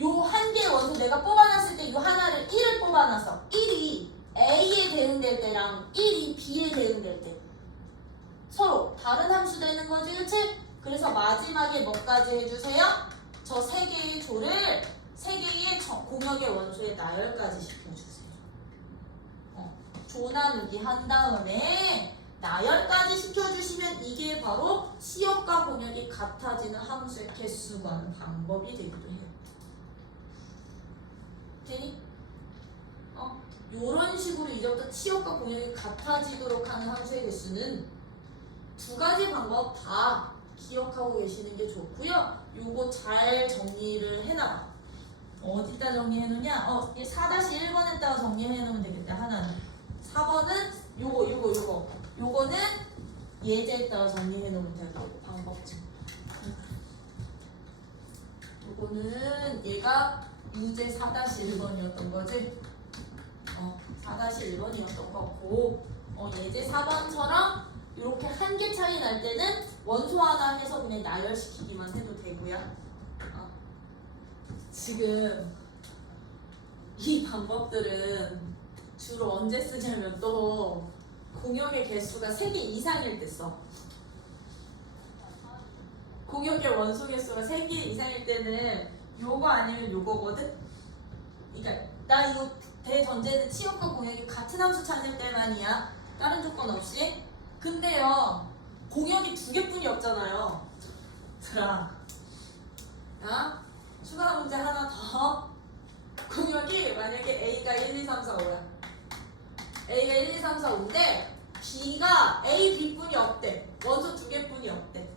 요 한 개의 원소 내가 뽑아놨을 때 요 하나를 1을 뽑아놔서 1이 A에 대응될 때랑 1이 B에 대응될 때 서로 다른 함수 되는 거지, 그치? 그래서 마지막에 뭐까지 해주세요? 저 3개의 조를 3개의 공역의 원소에 나열까지 시켜주세요. 조 나누기 한 다음에 나열까지 시켜주시면 이게 바로 치역과 공역이 같아지는 함수의 개수 구하는 방법이 되기도 해요. 되니? 요런 식으로 이제부터 치역과 공역이 같아지도록 하는 함수의 개수는 2가지 방법 다 기억하고 계시는 게 좋고요. 요거 잘 정리를 해놔봐. 어디다 정리해놓냐? 4-1번에다가 정리해놓으면 되겠다. 하나는 4번은 요거는 예제에다가 정리해놓으면 될 거고 방법집. 요거는 얘가 유제 4-1번이었던 거지? 4-1번이었던 거고 예제 4번처럼 이렇게 한 개 차이 날 때는 원소 하나 해서 그냥 나열시키기만 해도 되고요. 지금 이 방법들은 주로 언제 쓰냐면 또 공역의 개수가 3개 이상일 때 써. 공역의 원소 개수가 3개 이상일 때는 요거 아니면 요거거든? 그러니까 나 이거 대전제는 치역과 공역이 같은 함수 찾을 때만이야. 다른 조건 없이. 근데요 공역이 2개뿐이 없잖아요. 자, 추가 문제 하나 더. 공역이 만약에 A가 1, 2, 3, 4, 5야. A가 1, 2, 3, 4, 5인데 B가 A, B뿐이 없대. 원소 2개뿐이 없대.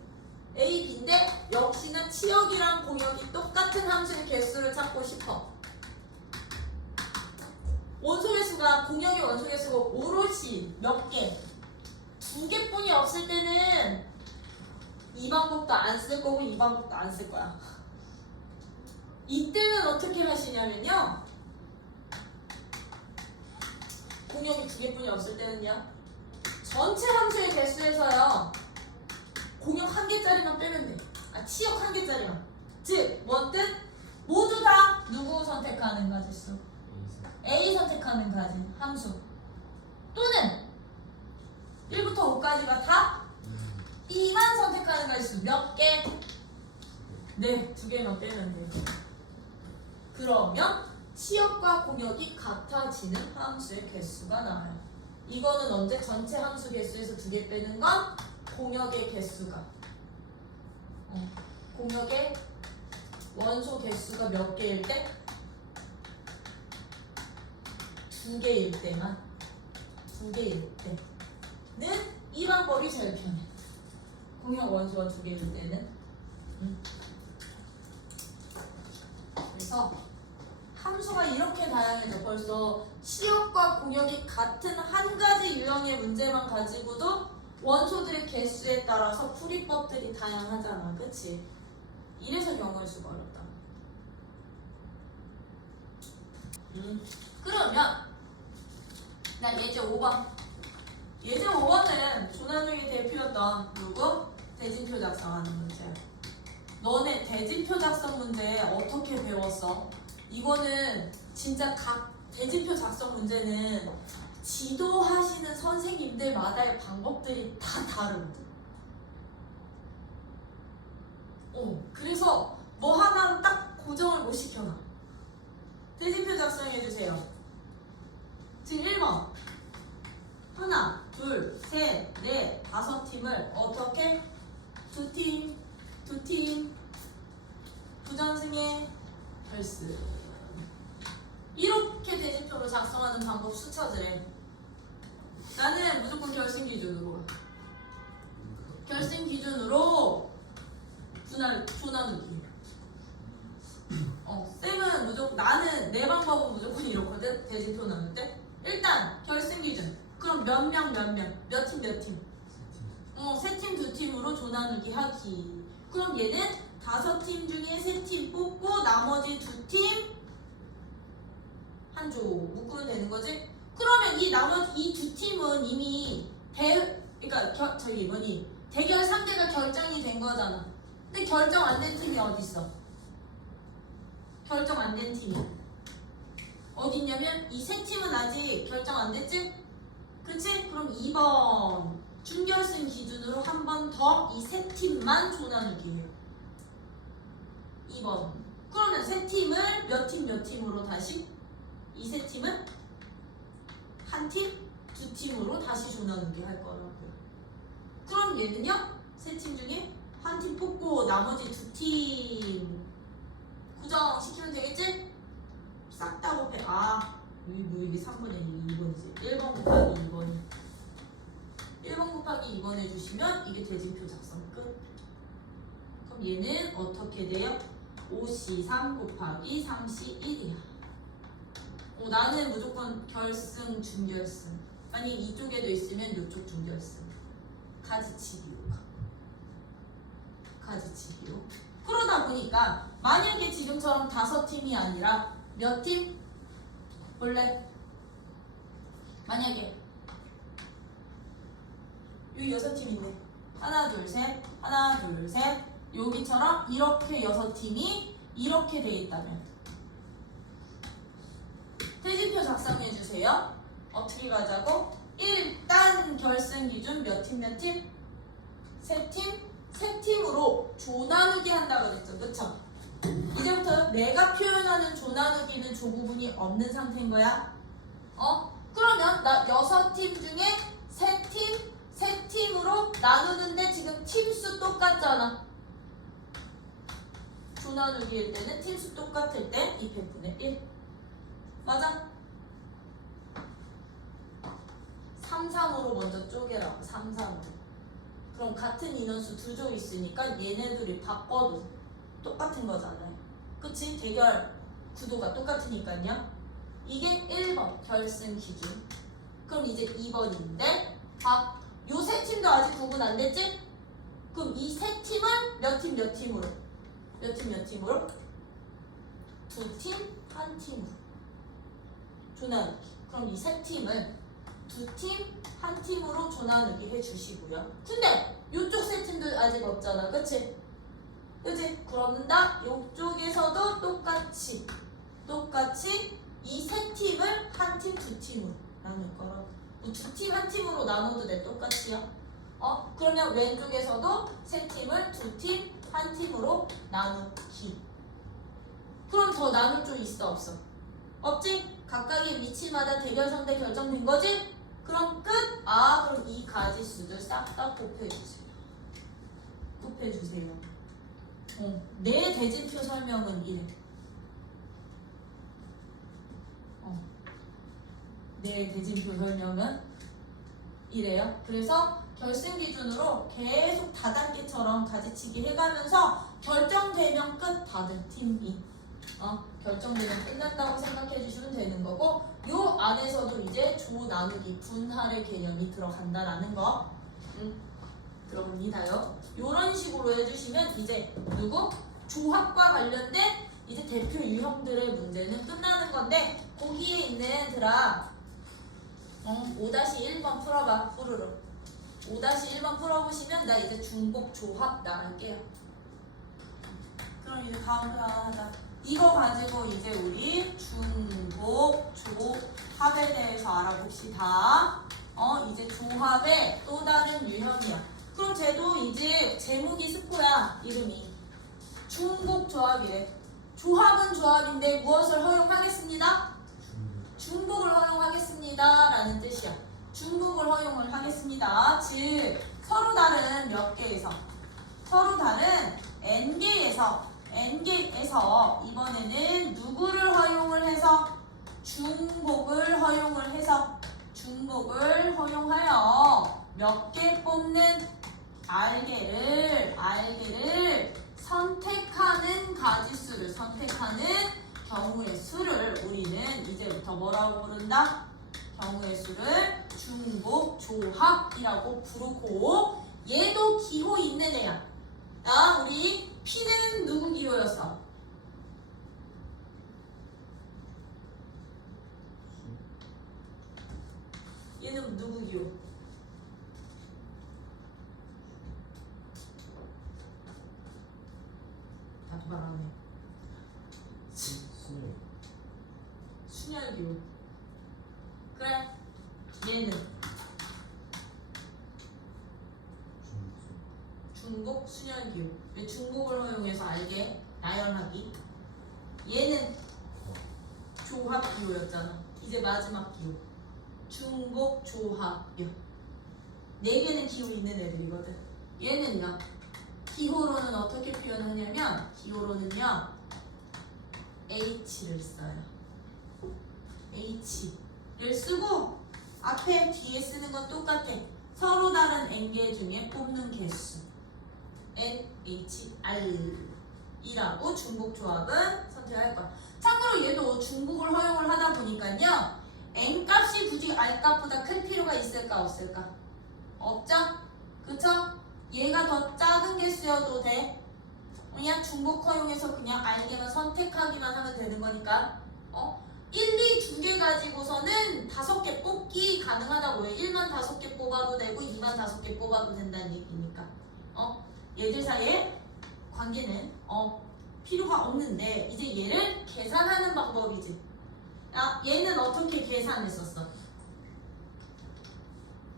A, B인데 역시나 치역이랑 공역이 똑같은 함수의 개수를 찾고 싶어. 원소 개수가 공역의 원소 개수가 오롯이 몇 개? 2개뿐이 없을 때는 이 방법도 안 쓸 거고 이 방법도 안 쓸 거야. 이때는 어떻게 하시냐면요. 공역이 2개뿐이 없을 때는요. 전체 함수의 개수에서요. 공역 1개짜리만 빼면 돼. 치역 1개짜리만. 즉, 뭐든 모두 다 누구 선택하는 가지수? A 선택하는 가지 함수. 또는 1부터 5까지가 다 B만 선택하는 가지수. 몇 개? 네, 2개만 빼면 돼. 그러면 치역과 공역이 같아지는 함수의 개수가 나와요. 이거는 언제? 전체 함수 개수에서 2개 빼는 건 공역의 개수가 공역의 원소 개수가 몇 개일 때? 2개일 때만. 2개일 때는 이 방법이 제일 편해. 공역 원소가 2개일 때는. 그래서 함수가 이렇게 다양해져. 벌써 치역과 공역이 같은 한 가지 유형의 문제만 가지고도 원소들의 개수에 따라서 풀이법들이 다양하잖아. 그치? 이래서 경우의 수가 어렵다. 그러면 난 예제 5번. 예제 5번은 조나누기 대표였던 누구? 대진표 작성하는 문제야. 너네 대진표 작성 문제 어떻게 배웠어? 이거는 진짜 각 대진표 작성 문제는 지도하시는 선생님들마다의 방법들이 다 다르거든. 그래서 뭐 하나는 딱 고정을 못 시켜놔. 대진표 작성해주세요. 지금 1번 하나, 둘, 셋, 넷, 5팀을 어떻게? 2팀, 2팀, 부전승의 결승. 이렇게 이렇게 대진표로 작성하는 방법 수차들에 나는 무조건 결승 기준으로 조나누기. 쌤은 무조건 나는 내 방법은 무조건 이렇거든. 대진표 나눌 때 일단 결승 기준. 그럼 몇 명 몇 팀 몇 팀. 세 팀 두 팀으로 조나누기 하기. 그럼 얘는 5팀 중에 3팀 뽑고 나머지 2팀 한 조 묶으면 되는 거지. 그러면 이 나머지 이 2팀은 이미 대결 상대가 결정이 된 거잖아. 근데 결정 안 된 팀이 어디 있어? 결정 안 된 팀이 어디 있냐면 이 3팀은 아직 결정 안 됐지? 그치? 그럼 2번 준결승 기준으로 한 번 더 이 3팀만 조나누기 해요. 2번. 그러면 3팀을 몇 팀으로 다시? 이 3팀은 한 팀, 2팀으로 다시 조나누기 할 거라고요. 그럼 얘는요? 3팀 중에 한 팀 뽑고 나머지 2팀 고정시키면 되겠지? 싹 다 곱해. 이게 3번이 2번이지. 1번 곱하기 2번. 1번 곱하기 2번 해주시면 이게 대진표 작성 끝. 그럼 얘는 어떻게 돼요? 5C3 곱하기 3C1이야. 나는 무조건 결승, 준결승. 만약 이쪽에도 있으면 이쪽 준결승. 가지치기로. 그러다 보니까 만약에 지금처럼 5팀이 아니라 몇 팀? 원래 만약에 여기 6팀 있네. 하나 둘 셋 여기처럼 이렇게 6팀이 이렇게 돼 있다면 대진표 작성해 주세요. 어떻게 가자고? 일단 결승 기준 몇 팀? 3팀? 3팀으로 조나누기 한다고 그랬죠. 그쵸? 이제부터 내가 표현하는 조나누기는 조 부분이 없는 상태인 거야. 그러면 나 6팀 중에 3팀으로 나누는데 지금 팀수 똑같잖아. 조나누기일 때는 팀수 똑같을 때 200분의 1. 맞아? 3, 3으로 먼저 쪼개라고. 3, 3으로. 그럼 같은 인원수 2조 있으니까 얘네들이 바꿔도 똑같은 거잖아요. 그치? 대결 구도가 똑같으니까요. 이게 1번 결승 기준. 그럼 이제 2번인데 요 3팀도 아직 구분 안 됐지? 그럼 이 3팀은 몇 팀으로? 몇 팀으로? 2팀, 1팀으로 조나누기. 그럼 이 3팀을 2팀, 1팀으로 조나누기 해주시고요. 근데 요쪽 3팀도 아직 없잖아. 그치? 그런다 요쪽에서도 똑같이 이 3팀을 1팀, 2팀으로 나눌 거라고. 2팀, 1팀으로 나눠도 돼. 똑같이요. 그러면 왼쪽에서도 3팀을 2팀, 1팀으로 나누기. 그럼 더 나눌 쪽 있어? 없어? 없지? 각각의 위치마다 대결 상대 결정된 거지? 그럼 끝! 그럼 이 가지수들 싹 다 곱해주세요. 내 대진표 설명은 이래. 내 대진표 설명은 이래요. 그래서 결승 기준으로 계속 다단계처럼 가지치기 해가면서 결정되면 끝. 다들 팀이 결정되면 끝났다고 생각해 주시면 되는 거고, 요 안에서도 이제 조 나누기 분할의 개념이 들어간다라는 거 들어갑니다요. 요런 식으로 해주시면 이제 조합과 관련된 이제 대표 유형들의 문제는 끝나는 건데, 거기에 있는 들아 5-1번 풀어봐. 후루루 5-1번 풀어보시면 나 이제 중복 조합 나갈게요. 그럼 이제 다음 하자. 이거 가지고 이제 우리 중복 조합에 대해서 알아봅시다. 이제 조합의 또 다른 유형이야. 그럼 쟤도 이제 제목이 스포야. 이름이 중복 조합이래. 조합은 조합인데 무엇을 허용하겠습니다? 중복을 허용하겠습니다 라는 뜻이야. 중복을 허용을 하겠습니다. 즉 서로 다른 몇 개에서, 서로 다른 n개에서 이번에는 누구를 허용을 해서 중복을 허용을 해서 중복을 허용하여 몇 개 뽑는 알게를 선택하는 가지수를 선택하는 경우의 수를 우리는 이제부터 뭐라고 부른다? 경우의 수를 중복조합이라고 부르고 얘도 기호 있는 애야. 자, 우리 P는 누구 기호였어? 얘는 누구 기호? 나도 말 안 해. 순열 기호. 그래. 얘는 중복 순열 기호. 왜 중복을 허용해서 알게 나열하기. 얘는 조합 기호였잖아. 이제 마지막 기호. 중복 조합이요. 4개는 기호 있는 애들이거든. 얘는요. 기호로는 어떻게 표현하냐면 기호로는요. H를 써요. H를 쓰고 앞에 뒤에 쓰는 건 똑같아. 서로 다른 n개 중에 뽑는 개수 NHR이라고 중복 조합은 선택할 거야. 참고로 얘도 중복을 허용을 하다 보니까요. n 값이 굳이 r 값보다 큰 필요가 있을까 없을까? 없죠? 그쵸? 얘가 더 작은 개수여도 돼. 그냥 중복 허용해서 그냥 알게만 선택하기만 하면 되는 거니까. 1, 2, 2개 가지고서는 5개 뽑기 가능하다고 해. 1만 5개 뽑아도 되고 2만 5개 뽑아도 된다는 얘기니까. 얘들 사이에 관계는 필요가 없는데 이제 얘를 계산하는 방법이지. 야, 얘는 어떻게 계산했었어?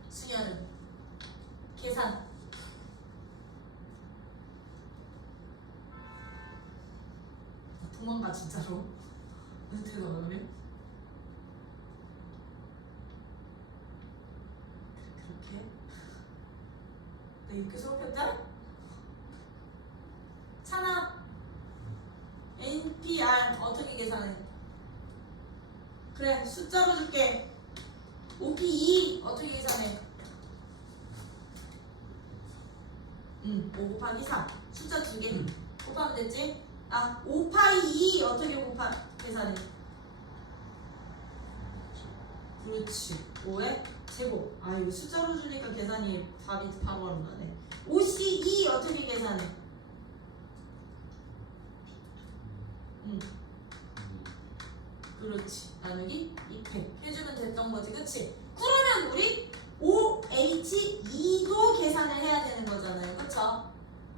수연은 계산. 도망가 진짜로. 대답 안 하면? 그렇게? 나 이렇게 수업했다? 찬아 NPR 어떻게 계산해? 그래 숫자로 줄게. OP2 어떻게 계산해? 5 곱하기 3 숫자 2개 곱하면 됐지? 5파이 2 어떻게 계산해? 그렇지 5의 제곱. 이거 숫자로 주니까 계산이 답이 바로 안 나네. 5C2 어떻게 계산해? 그렇지 나누기 200 해주면 됐던 거지. 그치? 그러면 우리 5H2도 계산을 해야 되는 거잖아요. 그쵸?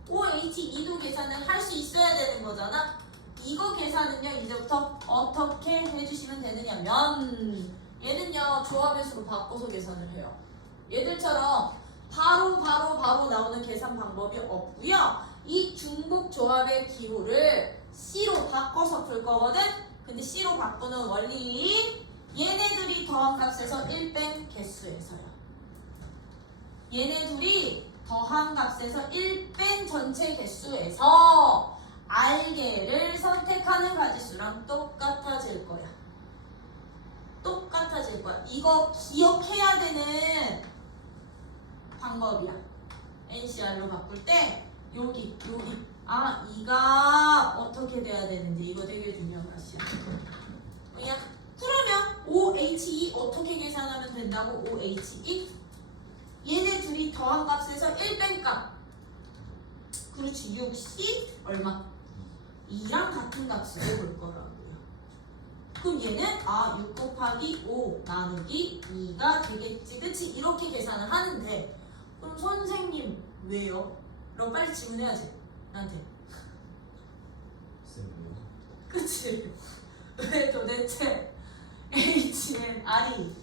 5H2도 계산을 할 수 있어야 되는 거잖아. 이거 계산은요 이제부터 어떻게 해주시면 되느냐면 얘는요 조합의 수로 바꿔서 계산을 해요. 얘들처럼 바로 나오는 계산 방법이 없고요. 이 중복 조합의 기호를 C로 바꿔서 풀 거거든. 근데 C로 바꾸는 원리 얘네들이 더한 값에서 1 뺀 개수에서요. 얘네 둘이 더한 값에서 1 뺀 전체 개수에서 알게를 선택하는 가지수랑 똑같아질 거야. 똑같아질 거야. 이거 기억해야 되는 방법이야. NCR로 바꿀 때 여기 이가 어떻게 돼야 되는지 이거 되게 중요한 값이야. 그러면 OH2 어떻게 계산하면 된다고? OH2 얘네 둘이 더한 값에서 1 뺀 값. 그렇지 6C 얼마? 2랑 같은 값으로 볼 거라고요. 그럼 얘는 6 곱하기 5 나누기 2가 되겠지. 그치? 이렇게 계산을 하는데 그럼 선생님 왜요? 너 빨리 질문해야지 나한테. 그치? 왜 도대체 HNR이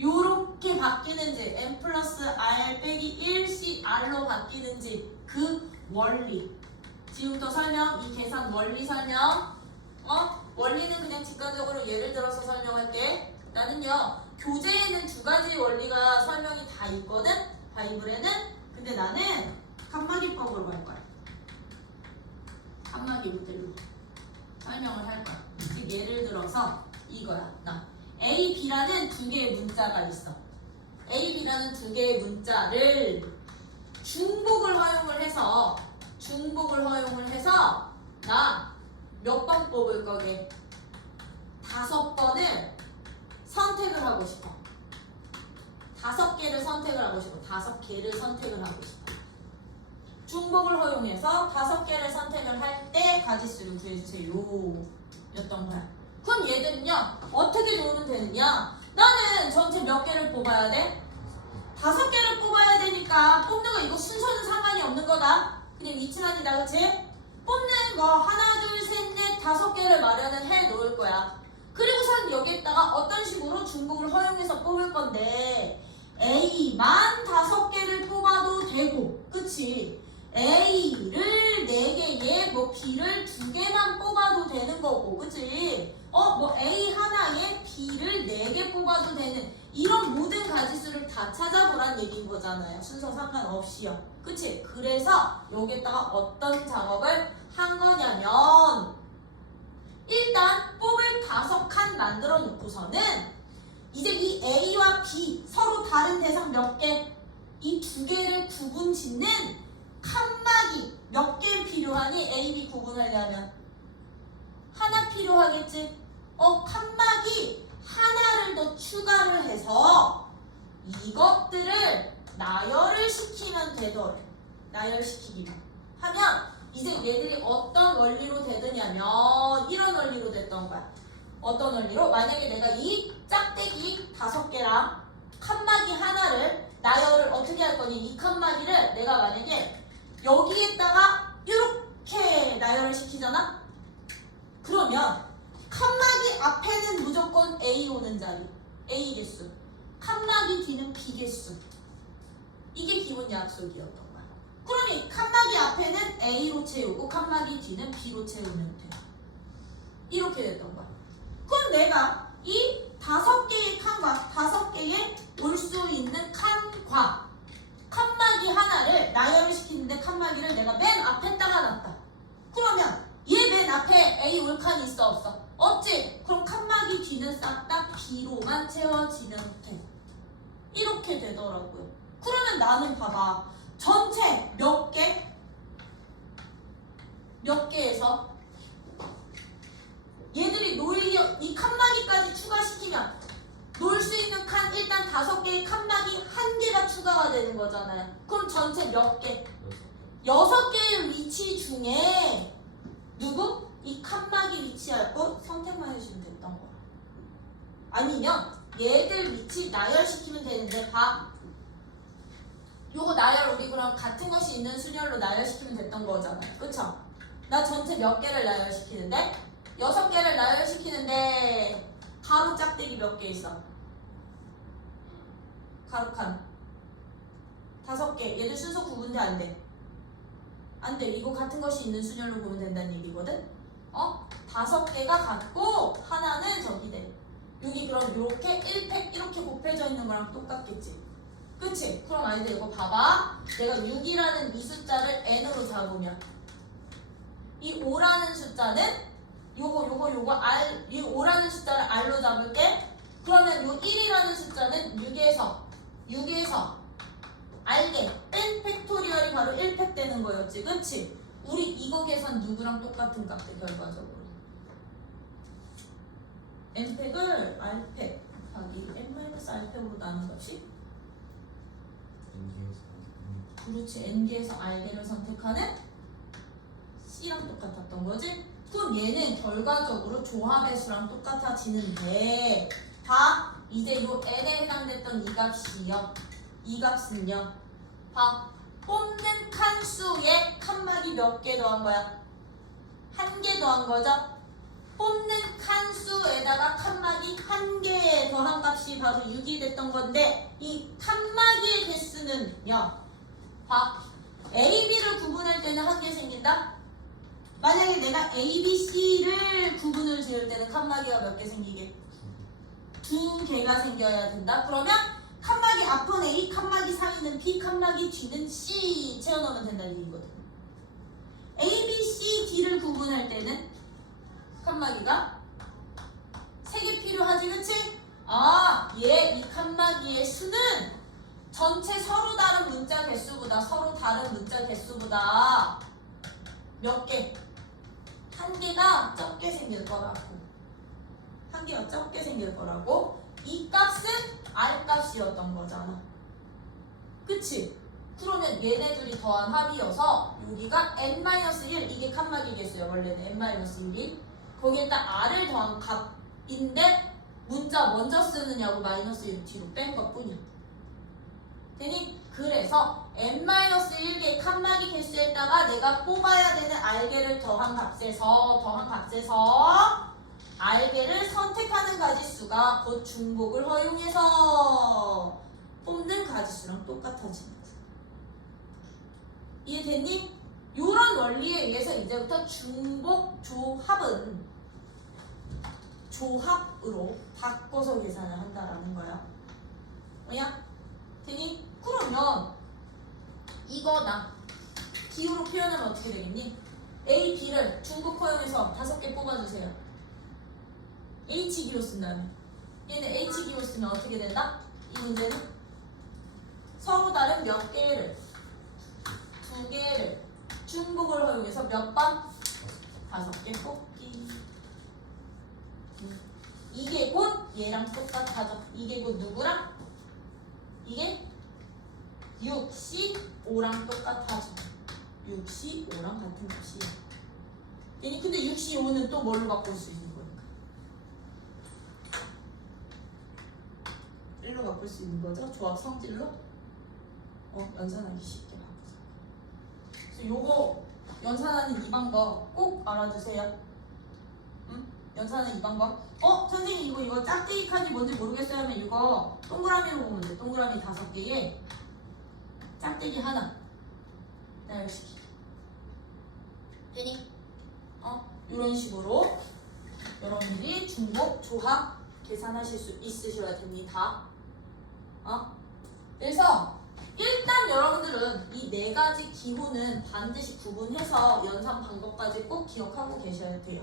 요렇게 바뀌는지 n 플러스 r 빼기 1c r로 바뀌는지 그 원리 지금부터 설명. 이 계산 원리 설명. 원리는 그냥 직관적으로 예를 들어서 설명할게. 나는요 교재에는 2가지 원리가 설명이 다 있거든 바이블에는. 근데 나는 칸막이법으로 갈 거야. 칸막이 모델로 설명을 할 거야. 즉 예를 들어서 이거야. 나 A, B라는 두 개의 문자가 있어. A, B라는 두 개의 문자를 중복을 허용을 해서 나 몇 번 뽑을 거게? 5번을 선택을 하고 싶어. 5개를 선택을 하고 싶어. 5개를 선택을 하고 싶어. 중복을 허용해서 5개를 선택을 할 때 가지수를 구해주세요. 였던 거야. 그럼 얘들은요, 어떻게 놓으면 되느냐? 나는 전체 몇 개를 뽑아야 돼? 5개를 뽑아야 되니까 뽑는 거 이거 순서는 상관이 없는 거다. 그냥 위치만이다, 그치? 뽑는 거 하나, 둘, 셋, 넷, 5개를 마련을 해 놓을 거야. 그리고선 여기에다가 어떤 식으로 중복을 허용해서 뽑을 건데 A만 5개를 뽑아도 되고, 그치? A를 4개에 뭐 B를 2개만 뽑아도 되는 거고, 그치? 뭐 A 하나에 B를 4개 뽑아도 되는 이런 모든 가지수를 다 찾아보란 얘기인 거잖아요. 순서 상관없이요. 그치? 그래서 여기에다가 어떤 작업을 한 거냐면 일단 뽑을 5칸 만들어 놓고서는 이제 이 A와 B 서로 다른 대상 몇 개? 이 2개를 구분 짓는 칸막이 몇 개 필요하니? A, B 구분하려면 하나 필요하겠지? 칸막이 하나를 더 추가를 해서 이것들을 나열을 시키면 되더래. 나열시키기만 하면 이제 얘들이 어떤 원리로 되느냐면 이런 원리로 됐던 거야. 어떤 원리로? 만약에 내가 이 짝대기 5개랑 칸막이 하나를 나열을 어떻게 할 거니? 이 칸막이를 내가 만약에 여기에다가 이렇게 나열을 시키잖아? 그러면 칸막이 앞에는 무조건 A 오는 자리, A 개수. 칸막이 뒤는 B 개수. 이게 기본 약속이었던 거야. 그러니 칸막이 앞에는 A로 채우고 칸막이 뒤는 B로 채우면 돼. 이렇게 됐던 거야. 그럼 내가 이 5개의 칸과 5개의 올 수 있는 칸과 칸막이 하나를 나열을 시키는데 칸막이를 내가 맨 앞에다가 놨다. 그러면 얘 맨 앞에 A 올 칸이 있어 없어? 없지? 그럼 칸막이 뒤는 싹 다 B로만 채워지면 돼. 이렇게 되더라고요. 그러면 나는 봐봐. 전체 몇 개? 몇 개에서 얘들이 이 칸막이까지 추가시키면 놀 수 있는 칸 일단 5개의 칸막이 1개가 추가가 되는 거잖아요. 그럼 전체 몇 개? 6개의 위치 중에 누구? 이 칸막이 위치할 거 선택만 해주시면 됐던 거야. 아니면 얘들 위치 나열시키면 되는데 봐. 요거 나열 우리 그럼 같은 것이 있는 순열로 나열시키면 됐던 거잖아요. 그쵸? 나 전체 몇 개를 나열시키는데? 6개를 나열시키는데 가로 짝대기 몇 개 있어? 가로칸 5개. 얘들 순서 구분돼 안 돼? 안 돼. 이거 같은 것이 있는 순열로 보면 된다는 얘기거든? 5개가 같고 하나는 저기 돼. 여기 그럼 이렇게 1팩 이렇게 곱해져 있는 거랑 똑같겠지? 그치? 그럼 아이들 이거 봐봐. 내가 6이라는 이 숫자를 n으로 잡으면 이 5라는 숫자는 요거 R, 이 5라는 숫자를 R로 잡을게. 그러면 요 1이라는 숫자는 6에서 R개 뺀 팩토리얼이 바로 1팩 되는 거였지. 그치? 우리 이거 계산 누구랑 똑같은 값대 결과적으로 n팩을 R팩 곱하기 n-R팩으로 나눈 값이 그렇지. n개에서 R개를 선택하는 C랑 똑같았던 거지? 그럼 얘는 결과적으로 조합의 수랑 똑같아지는데 봐. 이제 요 n에 해당됐던 이 값이요. 이 값은요. 봐. 뽑는 칸수에 칸막이 몇 개 더한 거야? 1개 더한 거죠? 뽑는 칸수에다가 칸막이 1개 더한 값이 바로 6이 됐던 건데 이 칸막이의 개수는요. 봐. A, B를 구분할 때는 1개 생긴다? 만약에 내가 A, B, C를 구분을 지을 때는 칸막이가 몇 개 생기게? 2개가 생겨야 된다? 그러면 칸막이 앞은 A, 칸막이 사이는 B, 칸막이 뒤는 C 채워넣으면 된다는 얘기거든. A, B, C, D를 구분할 때는 칸막이가 3개 이 칸막이의 수는 전체 서로 다른 문자 개수보다 몇 개? 한 개가 적게 생길 거라고. 이 값은 R 값이었던 거잖아. 그치? 그러면 얘네들이 더한 합이어서 여기가 n-1 이게 칸막이 개수야. 원래는 n-1 거기에다 r을 더한 값인데 문자 먼저 쓰느냐고 -1 뒤로 뺀 것뿐이야. 되니? 그래서 n-1개 칸막이 개수에다가 내가 뽑아야 되는 r개를 더한 값에서 r개를 선택하는 가지수가 곧 중복을 허용해서 뽑는 가지수랑 똑같아지는 거야. 이해됐니? 이런 원리에 의해서 이제부터 중복 조합은 조합으로 바꿔서 계산을 한다라는 거야. 뭐야? 되니? 그러면 이거나 기호로 표현하면 어떻게 되겠니? A, B를 중복 허용해서 5개 뽑아주세요. H 기호 쓴 다음에 얘는 H 기호 쓰면 어떻게 된다? 이 문제는 서로 다른 몇 개를 2개를 중복을 허용해서 몇 번? 5개 뽑기. 이게 곧 얘랑 똑같아져. 이게 곧 누구랑? 이게 6C5랑 똑같아져. 6C5랑 같은 값이야. 근데 6C5는 또 뭘로 바꿀 수 있는 거니까? 1로 바꿀 수 있는 거죠? 조합 성질로? 연산하기 쉽게 바꾸자. 그래서 요거 연산하는 이 방법 꼭 알아두세요. 응? 연산하는 이 방법. 선생님 이거 짝대기 칸이 뭔지 모르겠어요 하면 이거 동그라미로 보면 돼. 동그라미 5개에 짝대기 하나 나열시키. 되니? 이런 식으로 여러분들이 중복 조합 계산하실 수 있으셔야 됩니다. 그래서 일단 여러분들은 이 4가지 기호는 반드시 구분해서 연산 방법까지 꼭 기억하고 계셔야 돼요.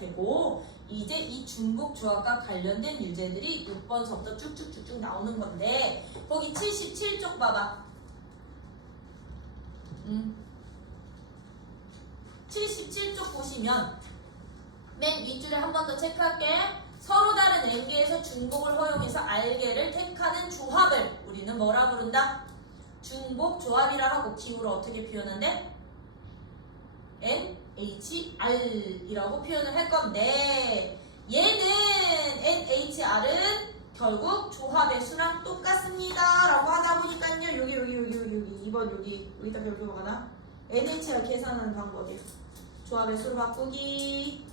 되고 이제 이 중복 조합과 관련된 유제들이 6번서부터 쭉쭉쭉쭉 나오는 건데 거기 77쪽 봐봐. 77쪽 보시면 맨 윗줄에 한 번 더 체크할게. 서로 다른 n개에서 중복을 허용해서 r개를 택하는 조합을 우리는 뭐라 부른다? 중복 조합이라 하고 기호를 어떻게 표현한대? NHR이라고 표현을 할 건데 얘는 NHR은 결국 조합의 수랑 똑같습니다 라고 하다 보니까요 여기 2번 여기다 이렇게 먹어놔. NHR 계산하는 방법이에요. 조합의 수로 바꾸기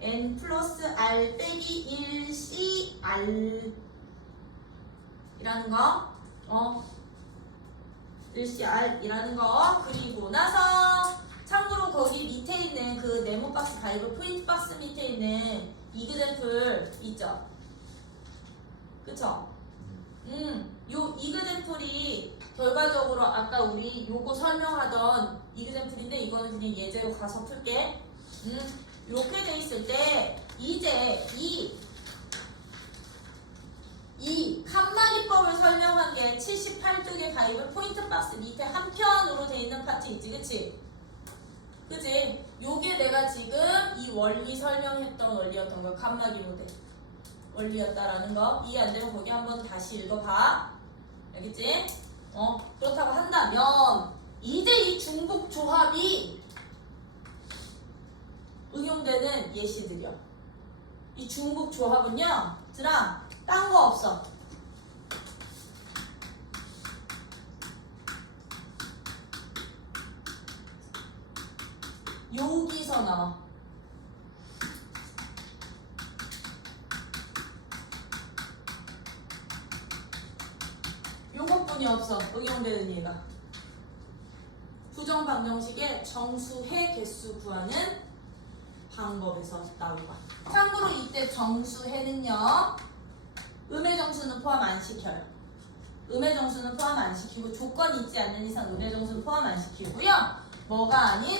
n 플러스 r 빼기 1cr 이라는 거 1cr 이라는 거. 그리고 나서 참고로 거기 밑에 있는 그 네모 박스 가이브 포인트 박스 밑에 있는 이그젠플 있죠? 그쵸? 요 이그젠플이 결과적으로 아까 우리 요거 설명하던 이그젠플인데 이거는 그냥 예제로 가서 풀게. 이렇게 돼 있을 때 이제 이 칸막이법을 설명한 게 78쪽의 가이브 포인트 박스 밑에 한편으로 돼 있는 파트 있지, 그치? 요게 내가 지금 이 원리 설명했던 원리였던 거, 칸막이 모델 원리였다라는 거 이해 안 되면 거기 한번 다시 읽어봐. 알겠지? 그렇다고 한다면 이제 이 중복 조합이 응용되는 예시들이요. 이 중복 조합은요, 얘들아, 딴 거 없어. 여기서 나와. 요것뿐이 없어. 응용되는 예가. 부정 방정식의 정수해 개수 구하는 방법에서 나오고. 참고로 이때 정수해는요, 음의 정수는 포함 안 시켜요. 음의 정수는 포함 안 시키고 조건이 있지 않는 이상 음의 정수는 포함 안 시키고요. 뭐가 아닌?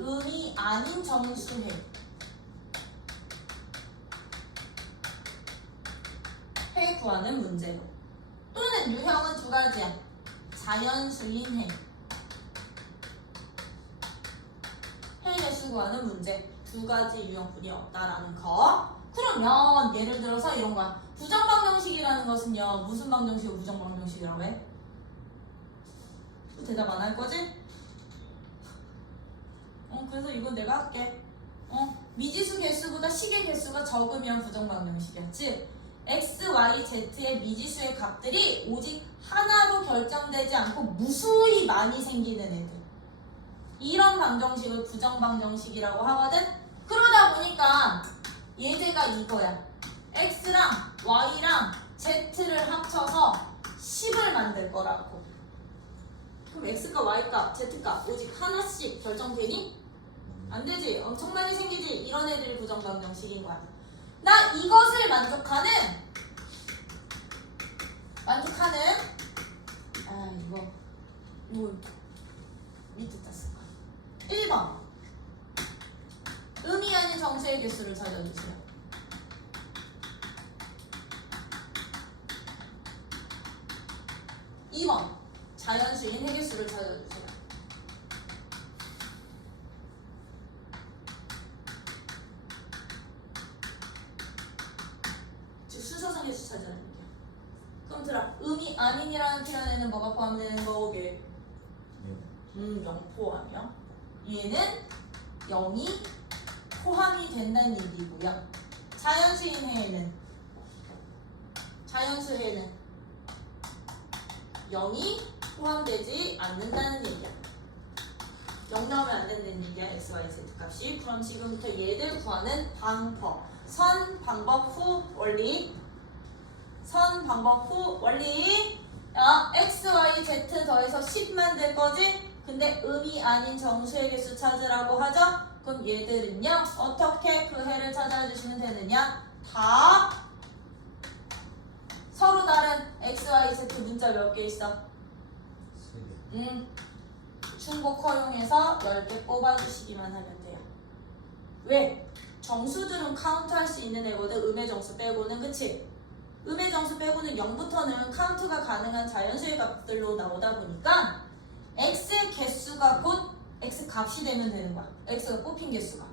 음이 아닌 정수해. 구하는 문제로. 또는 유형은 두 가지야. 자연수인 해. 해 개수 구하는 문제. 두 가지 유형뿐이 없다라는 거. 그러면 예를 들어서 이런 거야. 부정방정식이라는 것은요. 무슨 방정식을 부정방정식이라고 해? 대답 안 할 거지? 그래서 이건 내가 할게. 미지수 개수보다 식의 개수가 적으면 부정방정식이야. 즉 x, y, z의 미지수의 값들이 오직 하나로 결정되지 않고 무수히 많이 생기는 애들. 이런 방정식을 부정방정식이라고 하거든. 그러다 보니까 예제가 이거야. x랑 y랑 z를 합쳐서 10을 만들 거라고. 그럼 x값, y값, z값 오직 하나씩 결정되니? 안 되지. 엄청 많이 생기지. 이런 애들이 부정방정식인 거야. 나 이것을 만족하는 이거 밑에 땄을까? 1번 의미 아닌 정수의 개수를 찾아주세요. 2번 자연수인 해개수를 찾아주세요. 즉 순서상 개수 찾아라는 얘기야. 그럼 들어. 의미 아닌이라는 표현에는 뭐가 포함되는 거게? 0 포함이요. 얘는 0이 포함이 된다는 얘기고요. 자연수인 해에는 0이 포함되지 않는다는 얘기야. 0 넣으면 안 된다는 얘기야. x, y, z 값이. 그럼 지금부터 얘들 구하는 방법. 선, 방법, 후, 원리. 선, 방법, 후, 원리. x, y, z 더해서 10 만들 거지? 근데 의미 아닌 정수의 개수 찾으라고 하죠? 그럼 얘들은요, 어떻게 그 해를 찾아주시면 되느냐? 다 서로 다른 x, y, z 문자 몇 개 있어? 중복 허용해서 10개 뽑아주시기만 하면 돼요. 왜? 정수들은 카운트할 수 있는 애거든. 음의 정수 빼고는. 그치? 음의 정수 빼고는 0부터는 카운트가 가능한 자연수의 값들로 나오다 보니까 x 개수가 곧 x 값이 되면 되는 거야. x가 뽑힌 개수가.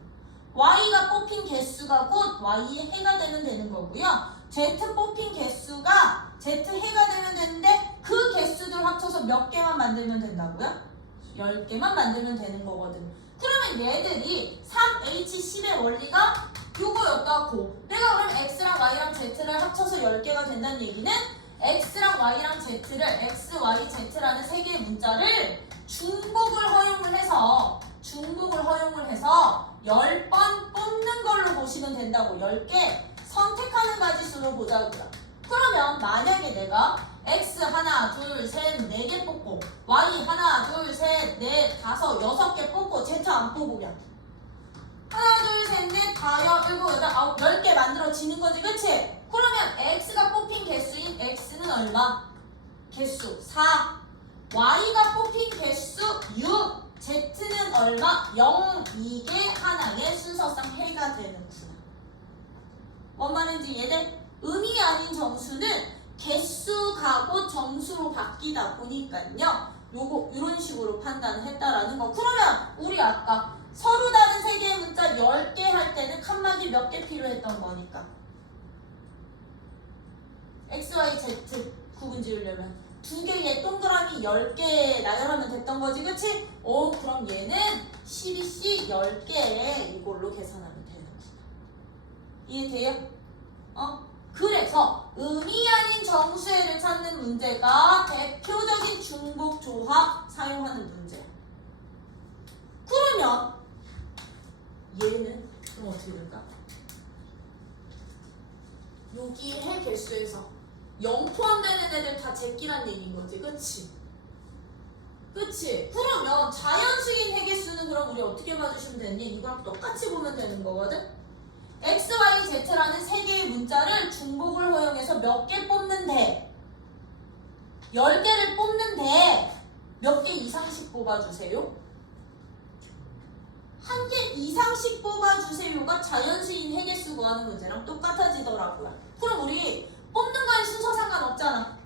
y가 뽑힌 개수가 곧 y의 해가 되면 되는 거고요. z 뽑힌 개수가 z 해가 되면 되는데 그 개수들 합쳐서 몇 개만 만들면 된다고요? 10개만 만들면 되는 거거든. 그러면 얘들이 3H10의 원리가 요거였다고. 내가 그럼 x랑 y랑 z를 합쳐서 10개가 된다는 얘기는 x랑 y랑 z를 x, y, z라는 세 개의 문자를 중복을 허용을 해서 10번 뽑는 걸로 보시면 된다고. 10개 선택하는 가지수로 보자고요. 그러면 만약에 내가 x 하나, 둘, 셋, 4개 뽑고 y 하나, 둘, 셋, 넷, 다섯, 6개 뽑고 z 안 뽑으면 하나, 둘, 셋, 넷, 다, 7, 8, 9, 10개 만들어지는 거지. 그치? 그러면 x가 뽑힌 개수인 x는 얼마? 개수 4. y가 뽑힌 개수 6. z는 얼마? 0. 이게 하나의 순서상 해가 되는구나. 뭔 말인지 이해돼? 의미 아닌 정수는 개수가 곧 정수로 바뀌다 보니까요. 요런 식으로 판단을 했다라는 거. 그러면 우리 아까 서로 다른 세 개의 문자 10개 할 때는 칸막이 몇 개 필요했던 거니까. x, y, z 구분 지으려면 두 개의 동그라미 10개 나열하면 됐던 거지. 그치? 그럼 얘는 12C 10개 이걸로 계산하면 되는구나. 이해돼요? 그래서 의미 아닌 정수해를 찾는 문제가 대표적인 중복 조합 사용하는 문제야. 그러면 얘는 그럼 어떻게 될까? 여기 해 개수에서 0 포함되는 애들 다 제끼란 얘기인 거지. 그치? 그치? 그러면 자연수인 해 개수는 그럼 우리 어떻게 봐주시면 되니? 이거랑 똑같이 보면 되는 거거든? x, y, z라는 세 개의 문자를 중복을 허용해서 몇 개 뽑는데 10개를 뽑는데 몇 개 이상씩 뽑아주세요? 한 개 이상씩 뽑아주세요가 자연수인 해개수 구하는 문제랑 똑같아지더라고요. 그럼 우리 뽑는 거의 순서 맞잖아.